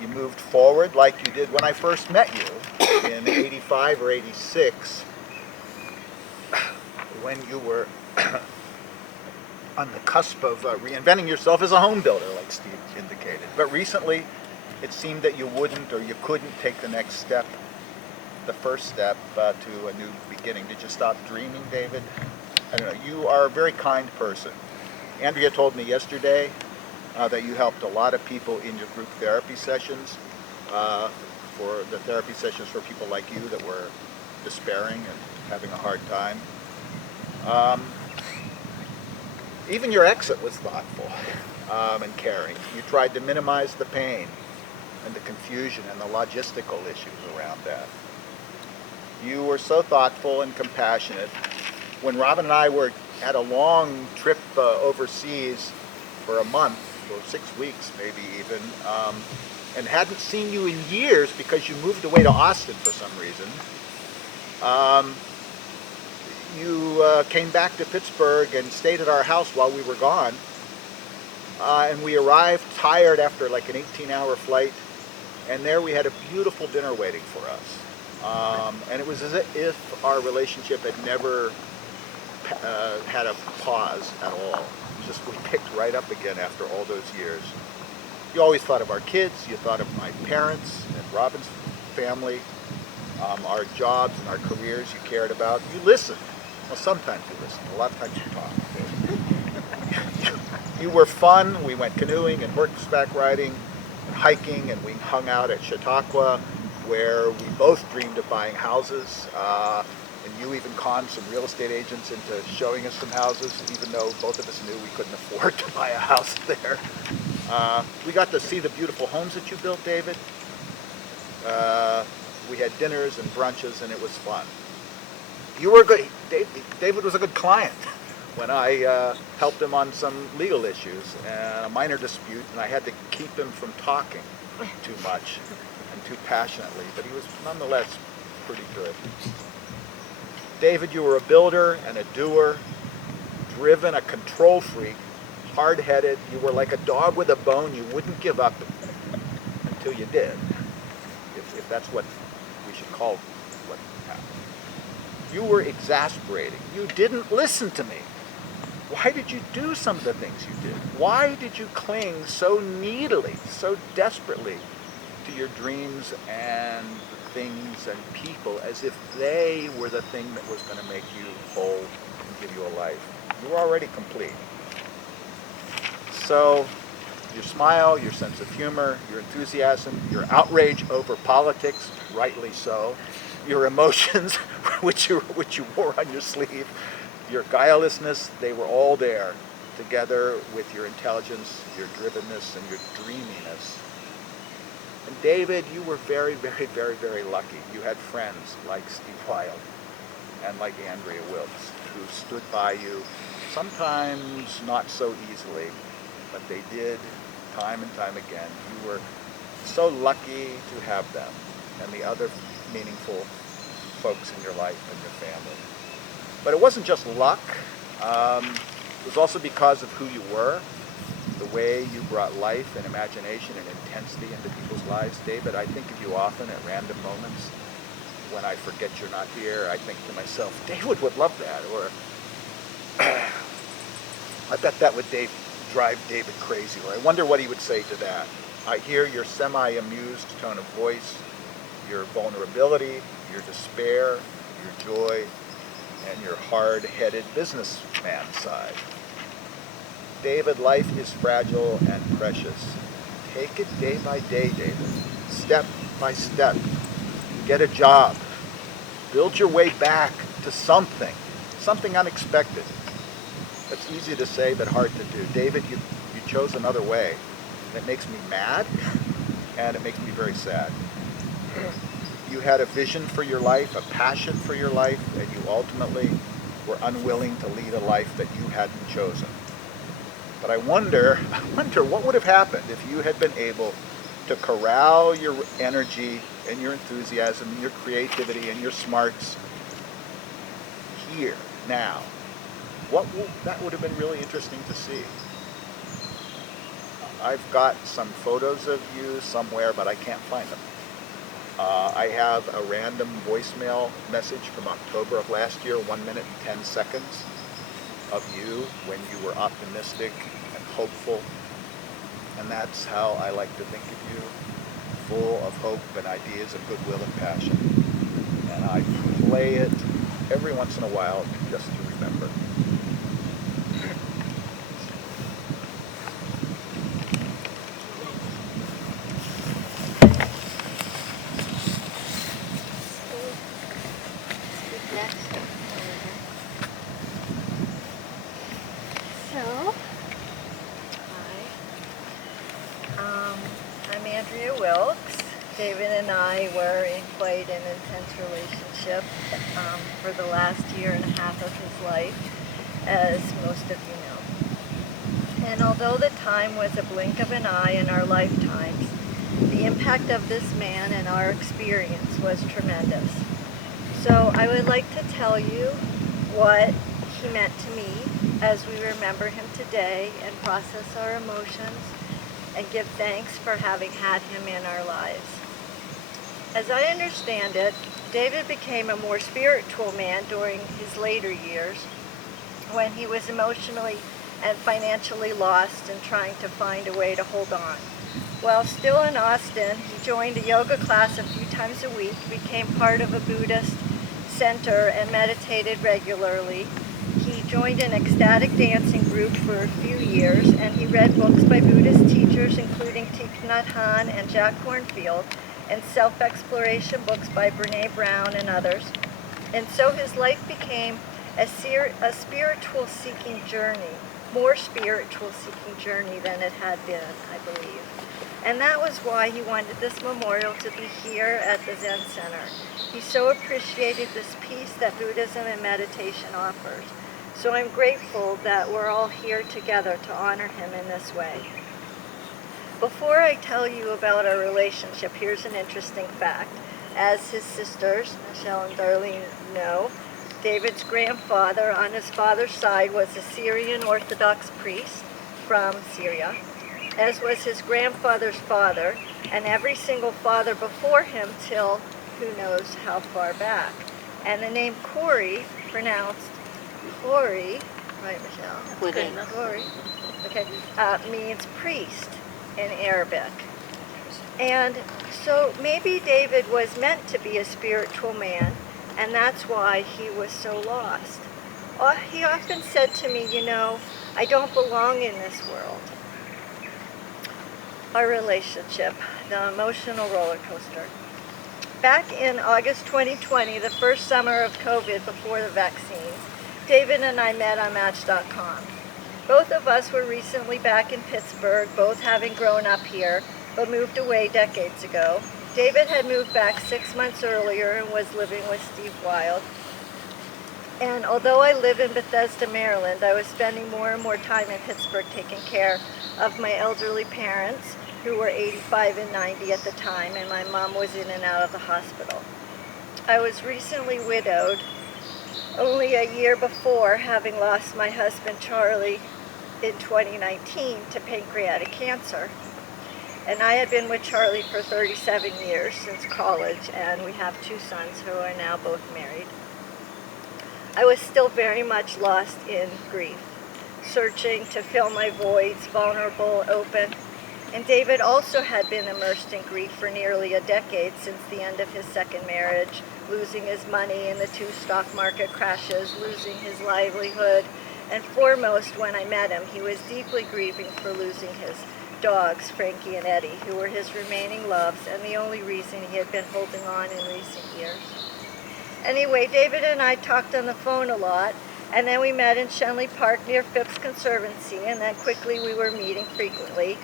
You moved forward like you did when I first met you in 85 or 86, when you were on the cusp of reinventing yourself as a home builder, like Steve indicated. But recently, it seemed that you wouldn't or you couldn't take the next step, the first step to a new beginning. Did you stop dreaming, David? I don't know. You are a very kind person. Andrea told me yesterday that you helped a lot of people in your group therapy sessions, for the therapy sessions for people like you that were despairing and having a hard time. Even your exit was thoughtful and caring. You tried to minimize the pain and the confusion and the logistical issues around that. You were so thoughtful and compassionate. When Robin and I had a long trip overseas for a month, or 6 weeks maybe even, and hadn't seen you in years because you moved away to Austin for some reason, you came back to Pittsburgh and stayed at our house while we were gone. And we arrived tired after like an 18-hour flight, and there we had a beautiful dinner waiting for us. And it was as if our relationship had never had a pause at all. Just we picked right up again after all those years. You always thought of our kids, you thought of my parents and Robin's family, our jobs and our careers you cared about. You listened. Well, sometimes you listened. A lot of times you talked. You were fun. We went canoeing and horseback riding and hiking, and we hung out at Chautauqua where we both dreamed of buying houses, and you even conned some real estate agents into showing us some houses, even though both of us knew we couldn't afford to buy a house there. We got to see the beautiful homes that you built, David. We had dinners and brunches, and it was fun. You were good. David was a good client when I helped him on some legal issues and a minor dispute, and I had to keep him from talking too much and too passionately, but he was nonetheless pretty good. David, you were a builder and a doer, driven, a control freak, hard-headed. You were like a dog with a bone. You wouldn't give up until you did, if that's what we should call what happened. You were exasperating. You didn't listen to me. Why did you do some of the things you did? Why did you cling so needily, so desperately to your dreams and things and people as if they were the thing that was going to make you whole and give you a life? You were already complete. So your smile, your sense of humor, your enthusiasm, your outrage over politics, rightly so, your emotions, which you wore on your sleeve, your guilelessness, they were all there together with your intelligence, your drivenness, and your dreaminess. And David, you were very, very, very, very lucky. You had friends like Steve Wilde and like Andrea Wilkes who stood by you, sometimes not so easily, but they did time and time again. You were so lucky to have them and the other meaningful folks in your life and your family. But it wasn't just luck. It was also because of who you were, the way you brought life and imagination and intensity into people's lives. David, I think of you often at random moments. When I forget you're not here, I think to myself, David would love that. Or I bet that would drive David crazy. Or I wonder what he would say to that. I hear your semi-amused tone of voice, your vulnerability, your despair, your joy, and your hard-headed businessman side. David, life is fragile and precious. Take it day by day, David, step by step. Get a job. Build your way back to something unexpected. That's easy to say, but hard to do. David, you chose another way. And it makes me mad, and it makes me very sad. You had a vision for your life, a passion for your life, and you ultimately were unwilling to lead a life that you hadn't chosen. But I wonder what would have happened if you had been able to corral your energy and your enthusiasm and your creativity and your smarts here, now. That would have been really interesting to see. I've got some photos of you somewhere, but I can't find them. I have a random voicemail message from October of last year, 1 minute and 10 seconds of you when you were optimistic and hopeful. And that's how I like to think of you, full of hope and ideas and goodwill and passion. And I play it every once in a while just to remember. I'm Andrea Wilkes. David and I were in quite an intense relationship for the last year and a half of his life, as most of you know. And although the time was a blink of an eye in our lifetimes, the impact of this man and our experience was tremendous. So I would like to tell you what he meant to me as we remember him today and process our emotions and give thanks for having had him in our lives. As I understand it, David became a more spiritual man during his later years when he was emotionally and financially lost and trying to find a way to hold on. While still in Austin, he joined a yoga class a few times a week, became part of a Buddhist center, and meditated regularly. He joined an ecstatic dancing group for a few years, and he read books by Buddhist teachers including Thich Nhat Hanh and Jack Kornfield, and self-exploration books by Brene Brown and others. And so his life became a spiritual seeking journey, more spiritual seeking journey than it had been, I believe. And that was why he wanted this memorial to be here at the Zen Center. He so appreciated this peace that Buddhism and meditation offers. So I'm grateful that we're all here together to honor him in this way. Before I tell you about our relationship, here's an interesting fact. As his sisters, Michelle and Darlene, know, David's grandfather on his father's side was a Syrian Orthodox priest from Syria, as was his grandfather's father, and every single father before him till who knows how far back. And the name Corey, pronounced Corey, right, Michelle? Corey, okay, means priest in Arabic. And so maybe David was meant to be a spiritual man, and that's why he was so lost. He often said to me, you know, I don't belong in this world. Our relationship, the emotional roller coaster. Back in August 2020, the first summer of COVID before the vaccines, David and I met on Match.com. Both of us were recently back in Pittsburgh, both having grown up here, but moved away decades ago. David had moved back 6 months earlier and was living with Steve Wild. And although I live in Bethesda, Maryland, I was spending more and more time in Pittsburgh taking care of my elderly parents, who were 85 and 90 at the time, and my mom was in and out of the hospital. I was recently widowed, only a year before having lost my husband Charlie in 2019 to pancreatic cancer. And I had been with Charlie for 37 years, since college, and we have 2 sons who are now both married. I was still very much lost in grief, searching to fill my voids, vulnerable, open. And David also had been immersed in grief for nearly a decade since the end of his second marriage, losing his money in the 2 stock market crashes, losing his livelihood, and foremost, when I met him, he was deeply grieving for losing his dogs, Frankie and Eddie, who were his remaining loves and the only reason he had been holding on in recent years. Anyway, David and I talked on the phone a lot, and then we met in Shenley Park near Phipps Conservancy, and then quickly we were meeting frequently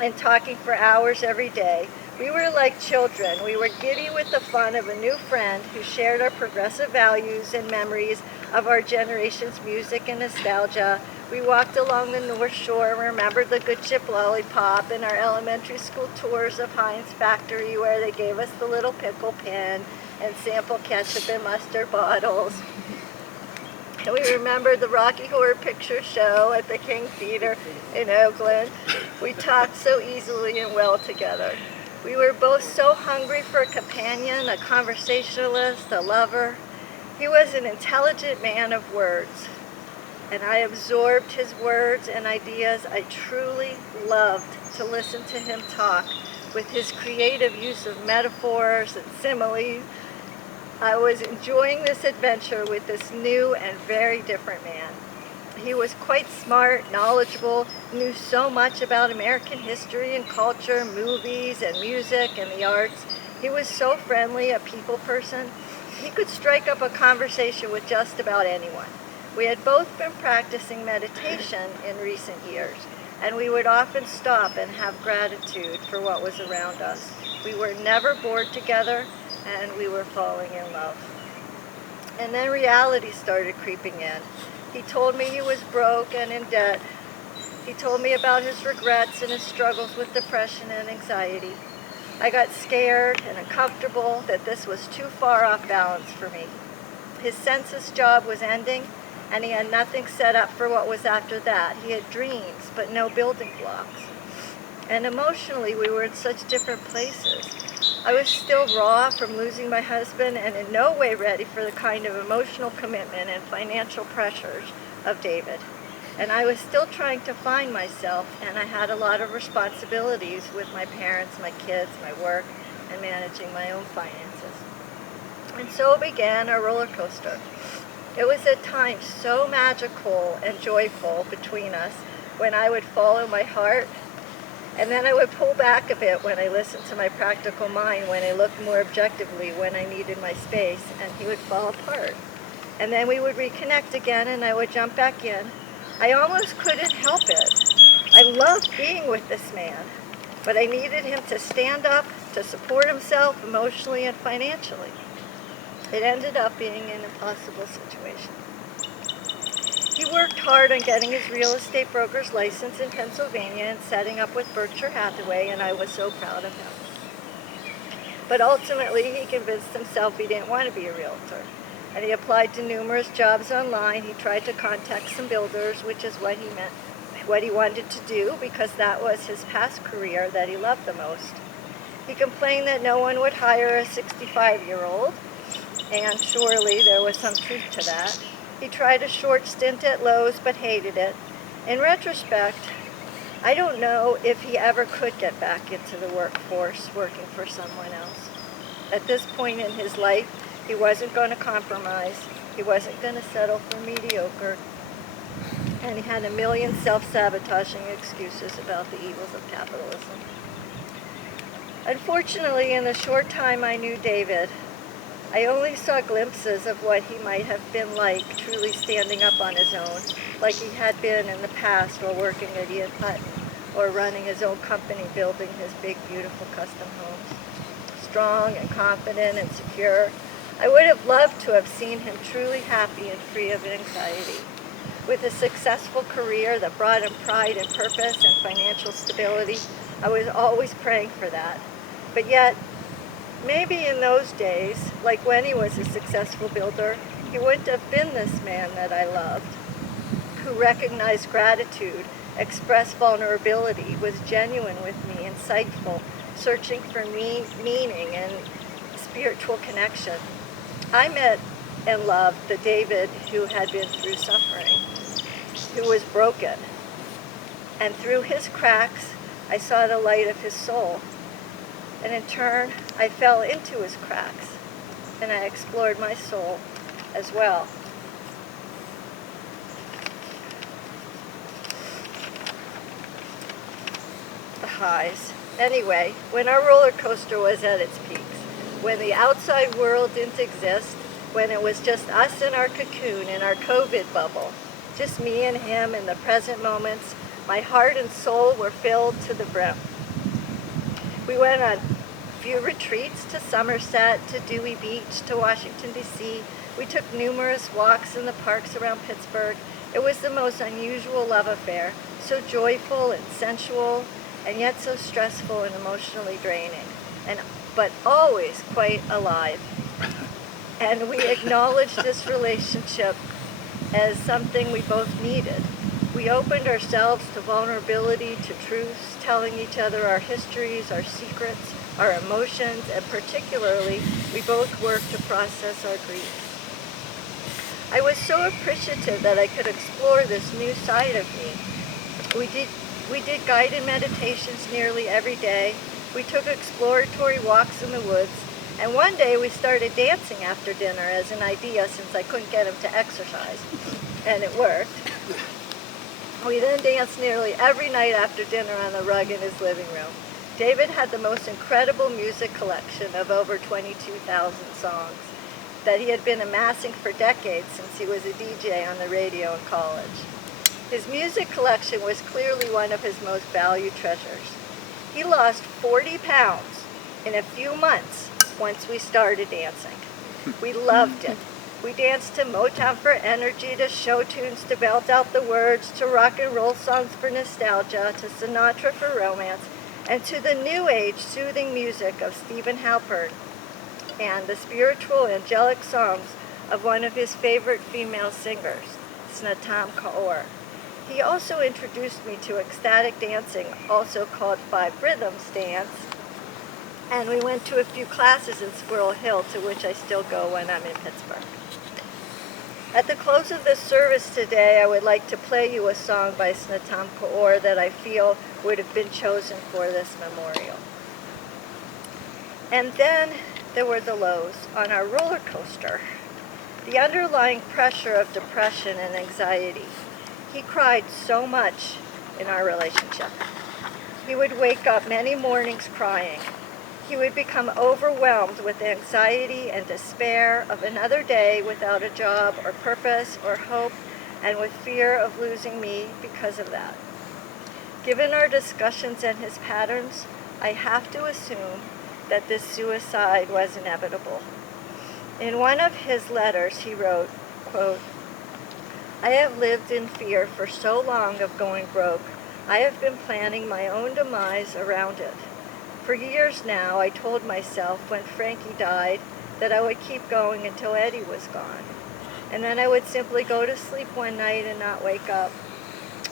and talking for hours every day. We were like children. We were giddy with the fun of a new friend who shared our progressive values and memories of our generation's music and nostalgia. We walked along the North Shore, remembered the Good Chip Lollipop, and our elementary school tours of Heinz Factory, where they gave us the little pickle pin and sample ketchup and mustard bottles. And we remembered the Rocky Horror Picture Show at the King Theater in Oakland. We talked so easily and well together. We were both so hungry for a companion, a conversationalist, a lover. He was an intelligent man of words, and I absorbed his words and ideas. I truly loved to listen to him talk with his creative use of metaphors and similes. I was enjoying this adventure with this new and very different man. He was quite smart, knowledgeable, knew so much about American history and culture, movies and music and the arts. He was so friendly, a people person. He could strike up a conversation with just about anyone. We had both been practicing meditation in recent years, and we would often stop and have gratitude for what was around us. We were never bored together, and we were falling in love. And then reality started creeping in. He told me he was broke and in debt. He told me about his regrets and his struggles with depression and anxiety. I got scared and uncomfortable that this was too far off balance for me. His census job was ending, and he had nothing set up for what was after that. He had dreams, but no building blocks. And emotionally, we were in such different places. I was still raw from losing my husband and in no way ready for the kind of emotional commitment and financial pressures of David. And I was still trying to find myself, and I had a lot of responsibilities with my parents, my kids, my work, and managing my own finances. And so began our roller coaster. It was at times so magical and joyful between us when I would follow my heart And then I would pull back a bit when I listened to my practical mind, when I looked more objectively, when I needed my space, and he would fall apart. And then we would reconnect again, and I would jump back in. I almost couldn't help it. I loved being with this man, but I needed him to stand up, to support himself emotionally and financially. It ended up being an impossible situation. He worked hard on getting his real estate broker's license in Pennsylvania and setting up with Berkshire Hathaway, and I was so proud of him. But ultimately, he convinced himself he didn't want to be a realtor, and he applied to numerous jobs online. He tried to contact some builders, which is what he wanted to do, because that was his past career that he loved the most. He complained that no one would hire a 65-year-old, and surely there was some truth to that. He tried a short stint at Lowe's, but hated it. In retrospect, I don't know if he ever could get back into the workforce working for someone else. At this point in his life, he wasn't going to compromise. He wasn't going to settle for mediocre. And he had a million self-sabotaging excuses about the evils of capitalism. Unfortunately, in the short time I knew David, I only saw glimpses of what he might have been like, truly standing up on his own, like he had been in the past while working at Ian Hutton, or running his own company, building his big, beautiful custom homes. Strong and confident and secure. I would have loved to have seen him truly happy and free of anxiety. With a successful career that brought him pride and purpose and financial stability, I was always praying for that. But yet, maybe in those days, like when he was a successful builder, he wouldn't have been this man that I loved, who recognized gratitude, expressed vulnerability, was genuine with me, insightful, searching for meaning and spiritual connection. I met and loved the David who had been through suffering, who was broken. And through his cracks, I saw the light of his soul. And in turn, I fell into his cracks, and I explored my soul as well. The highs. Anyway, when our roller coaster was at its peaks, when the outside world didn't exist, when it was just us in our cocoon, in our COVID bubble, just me and him in the present moments, my heart and soul were filled to the brim. We went on a few retreats to Somerset, to Dewey Beach, to Washington, D.C. We took numerous walks in the parks around Pittsburgh. It was the most unusual love affair, so joyful and sensual, and yet so stressful and emotionally draining, but always quite alive. And we acknowledged this relationship as something we both needed. We opened ourselves to vulnerability, to truths, telling each other our histories, our secrets, our emotions, and particularly, we both worked to process our grief. I was so appreciative that I could explore this new side of me. We did guided meditations nearly every day. We took exploratory walks in the woods, and one day we started dancing after dinner as an idea, since I couldn't get him to exercise, and it worked. We then danced nearly every night after dinner on the rug in his living room. David had the most incredible music collection of over 22,000 songs that he had been amassing for decades since he was a DJ on the radio in college. His music collection was clearly one of his most valued treasures. He lost 40 pounds in a few months once we started dancing. We loved it. We danced to Motown for energy, to show tunes to belt out the words, to rock and roll songs for nostalgia, to Sinatra for romance, and to the new age soothing music of Stephen Halpern and the spiritual angelic songs of one of his favorite female singers, Snatam Kaur. He also introduced me to ecstatic dancing, also called 5 Rhythms dance, and we went to a few classes in Squirrel Hill, to which I still go when I'm in Pittsburgh. At the close of this service today, I would like to play you a song by Snatam Kaur that I feel would have been chosen for this memorial. And then there were the lows on our roller coaster, the underlying pressure of depression and anxiety. He cried so much in our relationship. He would wake up many mornings crying. He would become overwhelmed with anxiety and despair of another day without a job or purpose or hope, and with fear of losing me because of that. Given our discussions and his patterns, I have to assume that this suicide was inevitable. In one of his letters, he wrote, quote, "I have lived in fear for so long of going broke. I have been planning my own demise around it. For years now, I told myself when Frankie died that I would keep going until Eddie was gone. And then I would simply go to sleep one night and not wake up.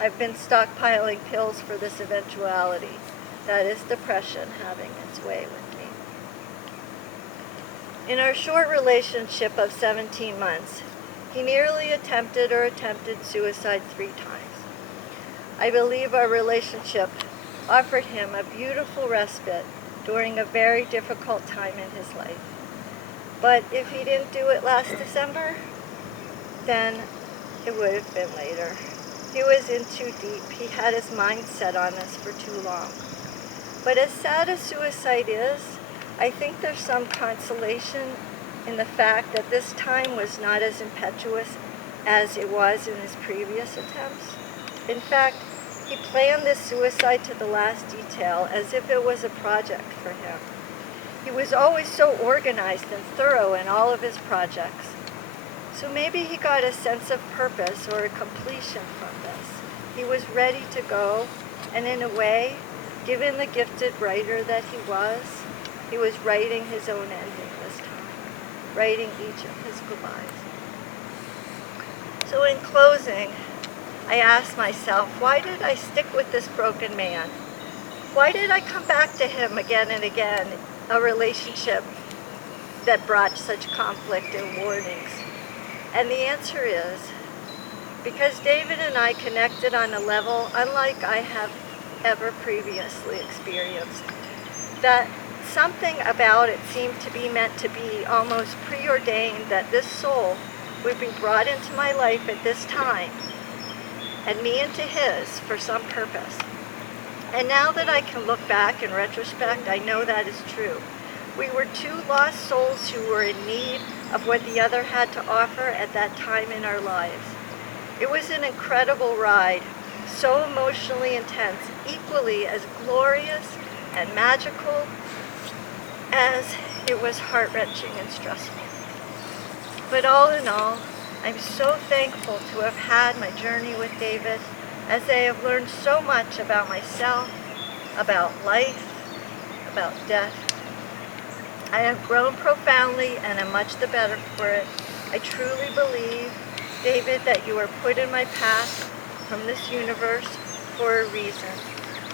I've been stockpiling pills for this eventuality. That is depression having its way with me." In our short relationship of 17 months, he nearly attempted suicide 3 times. I believe our relationship offered him a beautiful respite during a very difficult time in his life. But if he didn't do it last December, then it would have been later. He was in too deep. He had his mind set on us for too long. But as sad as suicide is, I think there's some consolation in the fact that this time was not as impetuous as it was in his previous attempts. In fact, he planned this suicide to the last detail as if it was a project for him. He was always so organized and thorough in all of his projects. So maybe he got a sense of purpose or a completion from this. He was ready to go, and in a way, given the gifted writer that he was writing his own ending this time, writing each of his goodbyes. So in closing, I asked myself, why did I stick with this broken man? Why did I come back to him again and again, a relationship that brought such conflict and warnings? And the answer is, because David and I connected on a level unlike I have ever previously experienced, that something about it seemed to be meant to be, almost preordained, that this soul would be brought into my life at this time, and me into his for some purpose. And now that I can look back in retrospect, I know that is true. We were 2 lost souls who were in need of what the other had to offer at that time in our lives. It was an incredible ride, so emotionally intense, equally as glorious and magical as it was heart-wrenching and stressful. But all in all, I'm so thankful to have had my journey with David, as I have learned so much about myself, about life, about death. I have grown profoundly and am much the better for it. I truly believe, David, that you are put in my path from this universe for a reason.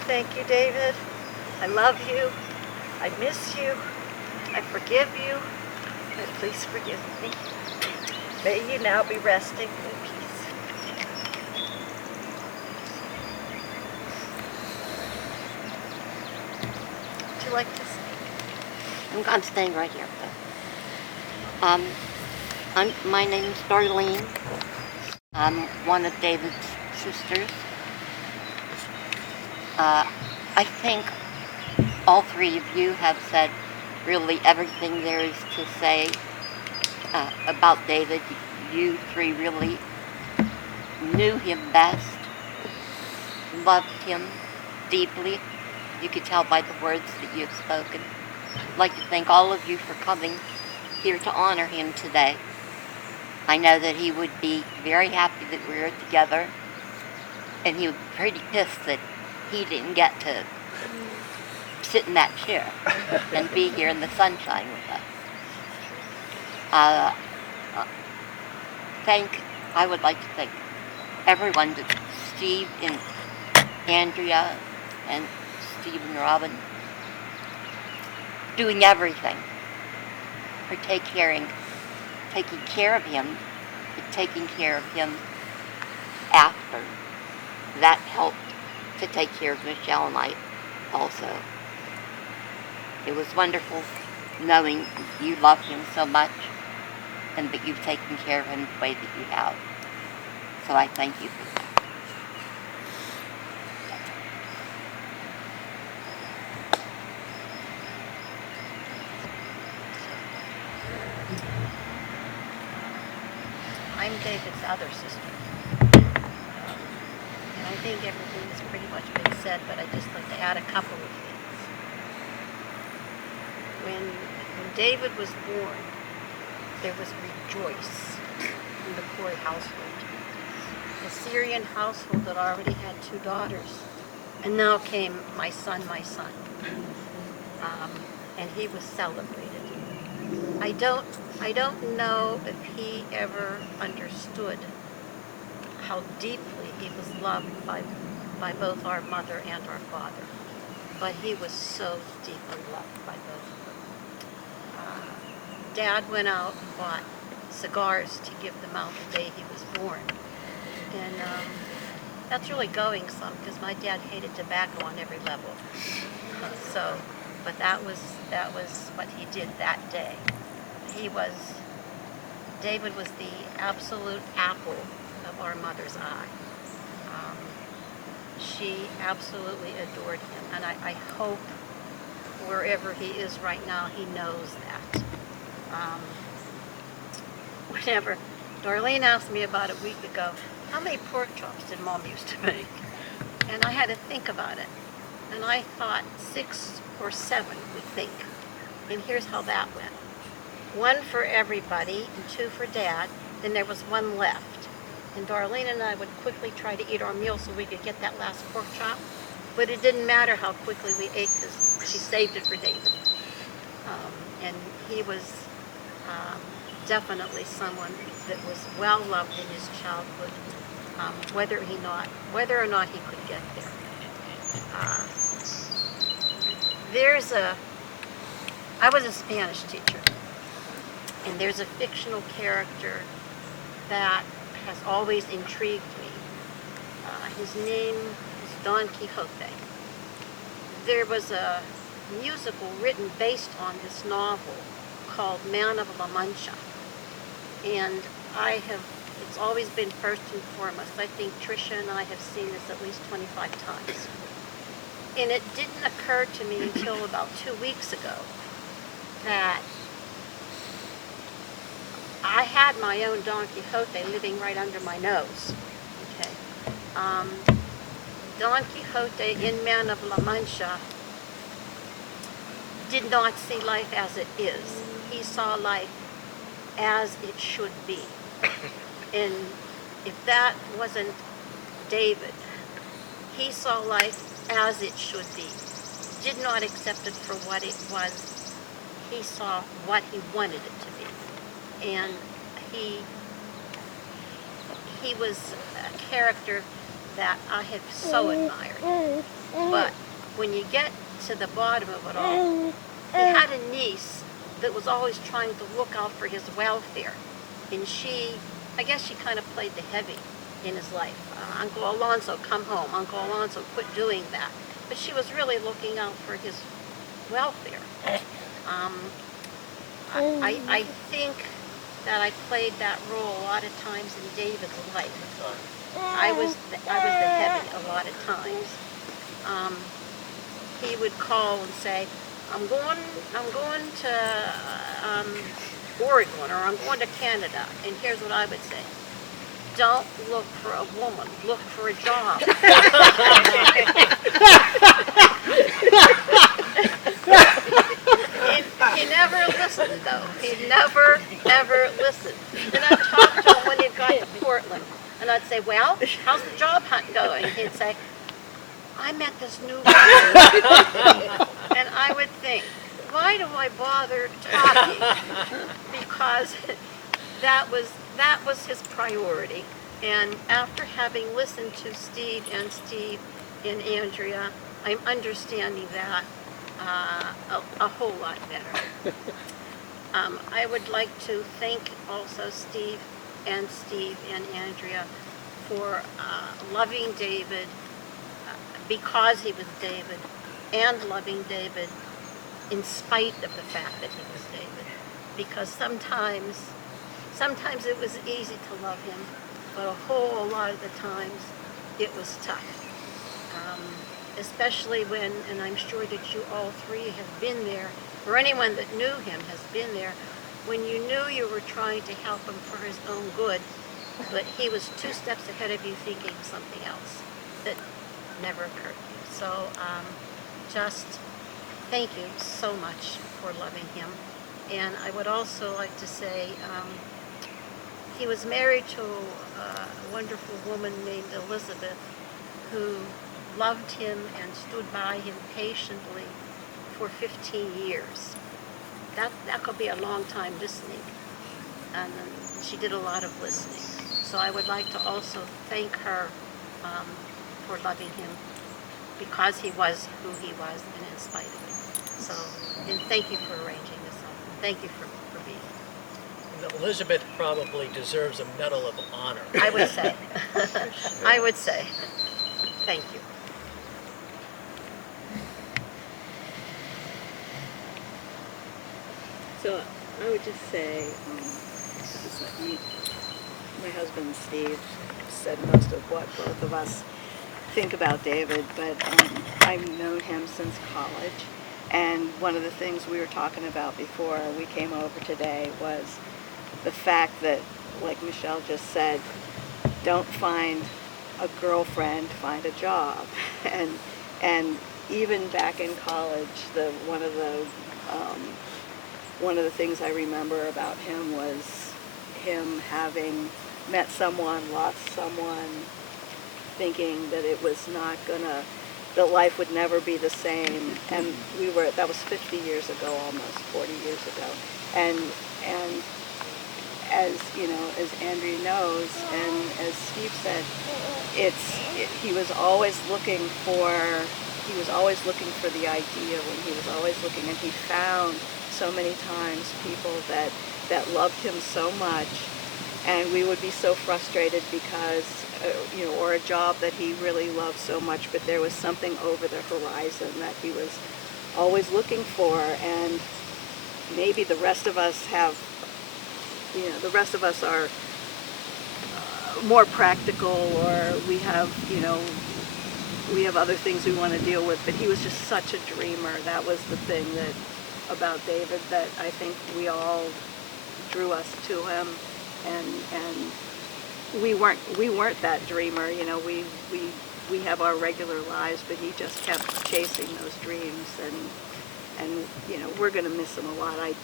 Thank you, David. I love you. I miss you. I forgive you. But please forgive me. May you now be resting in peace. Would you like to speak? I'm staying right here. My name's Darlene. I'm one of David's sisters. I think all 3 of you have said really everything there is to say about David. You 3 really knew him best, loved him deeply. You could tell by the words that you have spoken. I'd like to thank all of you for coming here to honor him today. I know that he would be very happy that we were together, and he would be pretty pissed that he didn't get to sit in that chair and be here in the sunshine with us. I would like to thank everyone, Steve and Andrea and Steve and Robin, doing everything for taking care of him, but taking care of him after. That helped to take care of Michelle and I also. It was wonderful knowing you love him so much and that you've taken care of him the way that you have. So I thank you for that. I'm David's other sister. And I think everything has pretty much been said, but I'd just like to add a couple of things. When David was born, there was rejoice in the Corey household. The Syrian household that already had 2 daughters, and now came my son, and he was celebrated. I don't know if he ever understood how deeply he was loved by both our mother and our father, but he was so deeply loved by both of them. Dad went out and bought cigars to give them out the day he was born, and that's really going some, because my dad hated tobacco on every level. But that was what he did that day. David was the absolute apple of our mother's eye. She absolutely adored him, and I hope wherever he is right now, he knows that. Whenever Darlene asked me about a week ago, how many pork chops did Mom used to make? And I had to think about it. And I thought 6 or 7, we think. And here's how that went. 1 for everybody and 2 for Dad. Then there was 1 left. And Darlene and I would quickly try to eat our meal so we could get that last pork chop. But it didn't matter how quickly we ate because she saved it for David. And he was definitely someone that was well loved in his childhood, whether or not he could get there. I was a Spanish teacher, and there's a fictional character that has always intrigued me. His name is Don Quixote. There was a musical written based on this novel called Man of La Mancha, and it's always been first and foremost. I think Tricia and I have seen this at least 25 times. And it didn't occur to me until about 2 weeks ago that I had my own Don Quixote living right under my nose. Okay, Don Quixote in Man of La Mancha did not see life as it is. He saw life as it should be. And if that wasn't David, he saw life as it should be. Did not accept it for what it was. He saw what he wanted it to be. And he was a character that I have so admired. But when you get to the bottom of it all, he had a niece that was always trying to look out for his welfare. And I guess she kind of played the heavy in his life. Uncle Alonso, come home. Uncle Alonso, quit doing that. But she was really looking out for his welfare. I think that I played that role a lot of times in David's life. I was the heavy a lot of times. He would call and say, I'm going to Oregon, or I'm going to Canada. And here's what I would say. Don't look for a woman, look for a job. He never listened, though. He never, ever listened. And I'd talk to him when he got to Portland. And I'd say, well, how's the job hunt going? And he'd say, I met this new woman. And I would think, why do I bother talking? Because that was his priority. And after having listened to Steve and Andrea, I'm understanding that a whole lot better. I would like to thank also Steve and Andrea for loving David because he was David, and loving David in spite of the fact that he was David. Because sometimes it was easy to love him, but a whole lot of the times it was tough. Especially when, and I'm sure that you all three have been there, or anyone that knew him has been there, when you knew you were trying to help him for his own good, but he was 2 steps ahead of you thinking something else that never occurred to you. So just thank you so much for loving him. And I would also like to say he was married to a wonderful woman named Elizabeth who loved him and stood by him patiently for 15 years. That could be a long time listening. And she did a lot of listening. So I would like to also thank her for loving him because he was who he was and in spite of it. So, and thank you for arranging this. Thank you for being here. Elizabeth probably deserves a Medal of Honor. I would say. I would say. Thank you. So I would just say, my husband Steve said most of what both of us think about David, but I've known him since college, and one of the things we were talking about before we came over today was the fact that, like Michelle just said, don't find a girlfriend, find a job. And even back in college, one of the things I remember about him was him having met someone, lost someone, thinking that it was not gonna, that life would never be the same. And that was 50 years ago, almost 40 years ago. And as you know, as Andrea knows, and as Steve said, he was always looking for the idea, when he was always looking, and he found so many times people that loved him so much, and we would be so frustrated because, or a job that he really loved so much, but there was something over the horizon that he was always looking for. And maybe the rest of us are more practical, or we have other things we want to deal with, but he was just such a dreamer. That was the thing about David that I think we all drew us to him, and we weren't that dreamer. We have our regular lives, but he just kept chasing those dreams, and we're going to miss him a lot. I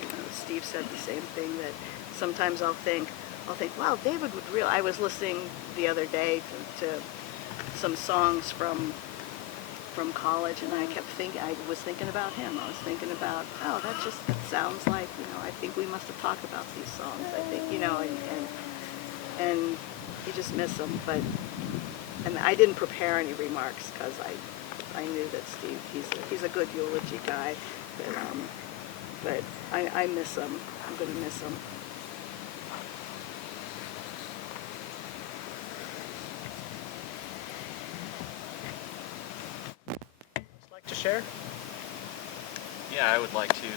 know Steve said the same thing, that sometimes I'll think, wow, David would really. I was listening the other day to some songs from college, and I was thinking about him. I was thinking about, that sounds like, I think we must have talked about these songs. I think, and you just miss him. And I didn't prepare any remarks because I knew that Steve, he's a good eulogy guy, but I miss him. I'm going to miss him. To share? Yeah, I would like to.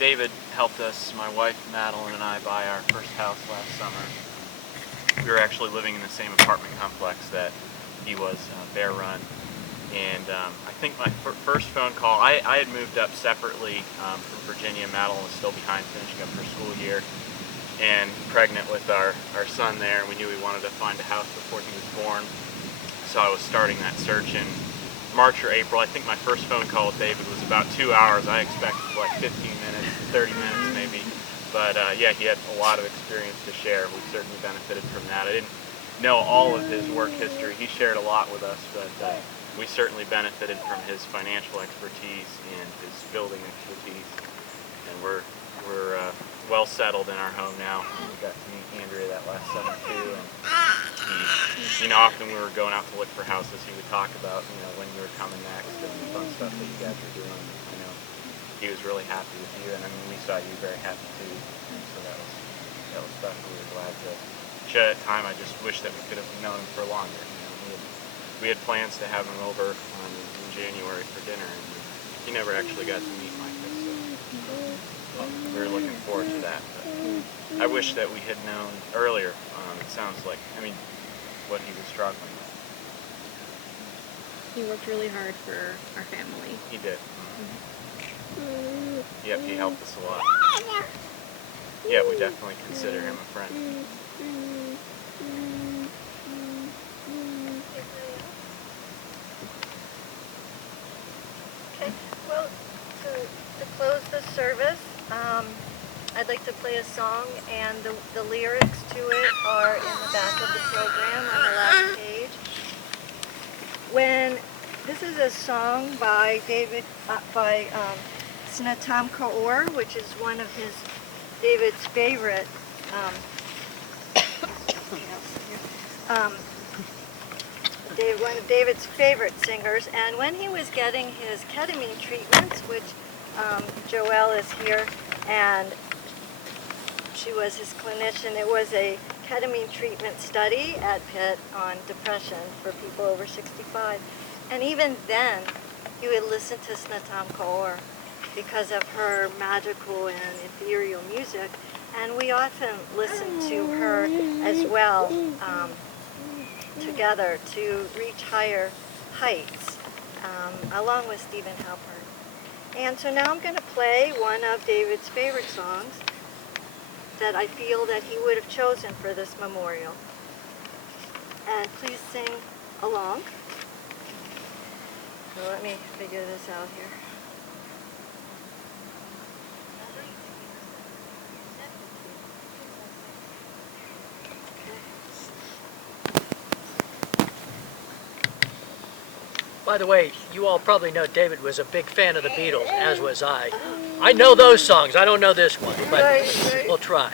David helped us, my wife Madeline and I, buy our first house last summer. We were actually living in the same apartment complex that he was, Bear Run. And I think my first phone call, I had moved up separately from Virginia. Madeline was still behind finishing up her school year and pregnant with our son there. And we knew we wanted to find a house before he was born. So I was starting that search in March or April. I think my first phone call with David was about 2 hours. I expected like 15 minutes, 30 minutes maybe. But yeah, he had a lot of experience to share. We certainly benefited from that. I didn't know all of his work history. He shared a lot with us, but we certainly benefited from his financial expertise and his building expertise. And we're well settled in our home now. We got to meet Andrea that last summer too, and he, often we were going out to look for houses, he would talk about, when you were coming next and the fun stuff that you guys were doing. I know he was really happy with you, and I mean, we saw you very happy too. And so that was special. We were glad to share that time. I just wish that we could have known him for longer. We had plans to have him over in January for dinner, and he never actually got to meet Micah. So we were looking forward to that. But I wish that we had known earlier. It sounds like, what he was struggling with. He worked really hard for our family. He did. Yep, he helped us a lot. yeah, we definitely consider him a friend. Okay, well, to close the service, I'd like to play a song, and the lyrics to it are in the back of the program on the last page. This is a song by Snatam Kaur, which is one of David's favorite one of David's favorite singers. And when he was getting his ketamine treatments, which Joelle is here, and she was his clinician, it was a ketamine treatment study at Pitt on depression for people over 65. And even then, he would listen to Snatam Kaur because of her magical and ethereal music. And we often listen to her as well together to reach higher heights, along with Stephen Halpern. And so now I'm going to play one of David's favorite songs that I feel that he would have chosen for this memorial. And please sing along. So let me figure this out here. By the way, you all probably know David was a big fan of the Beatles, as was I. I know those songs. I don't know this one, but we'll try.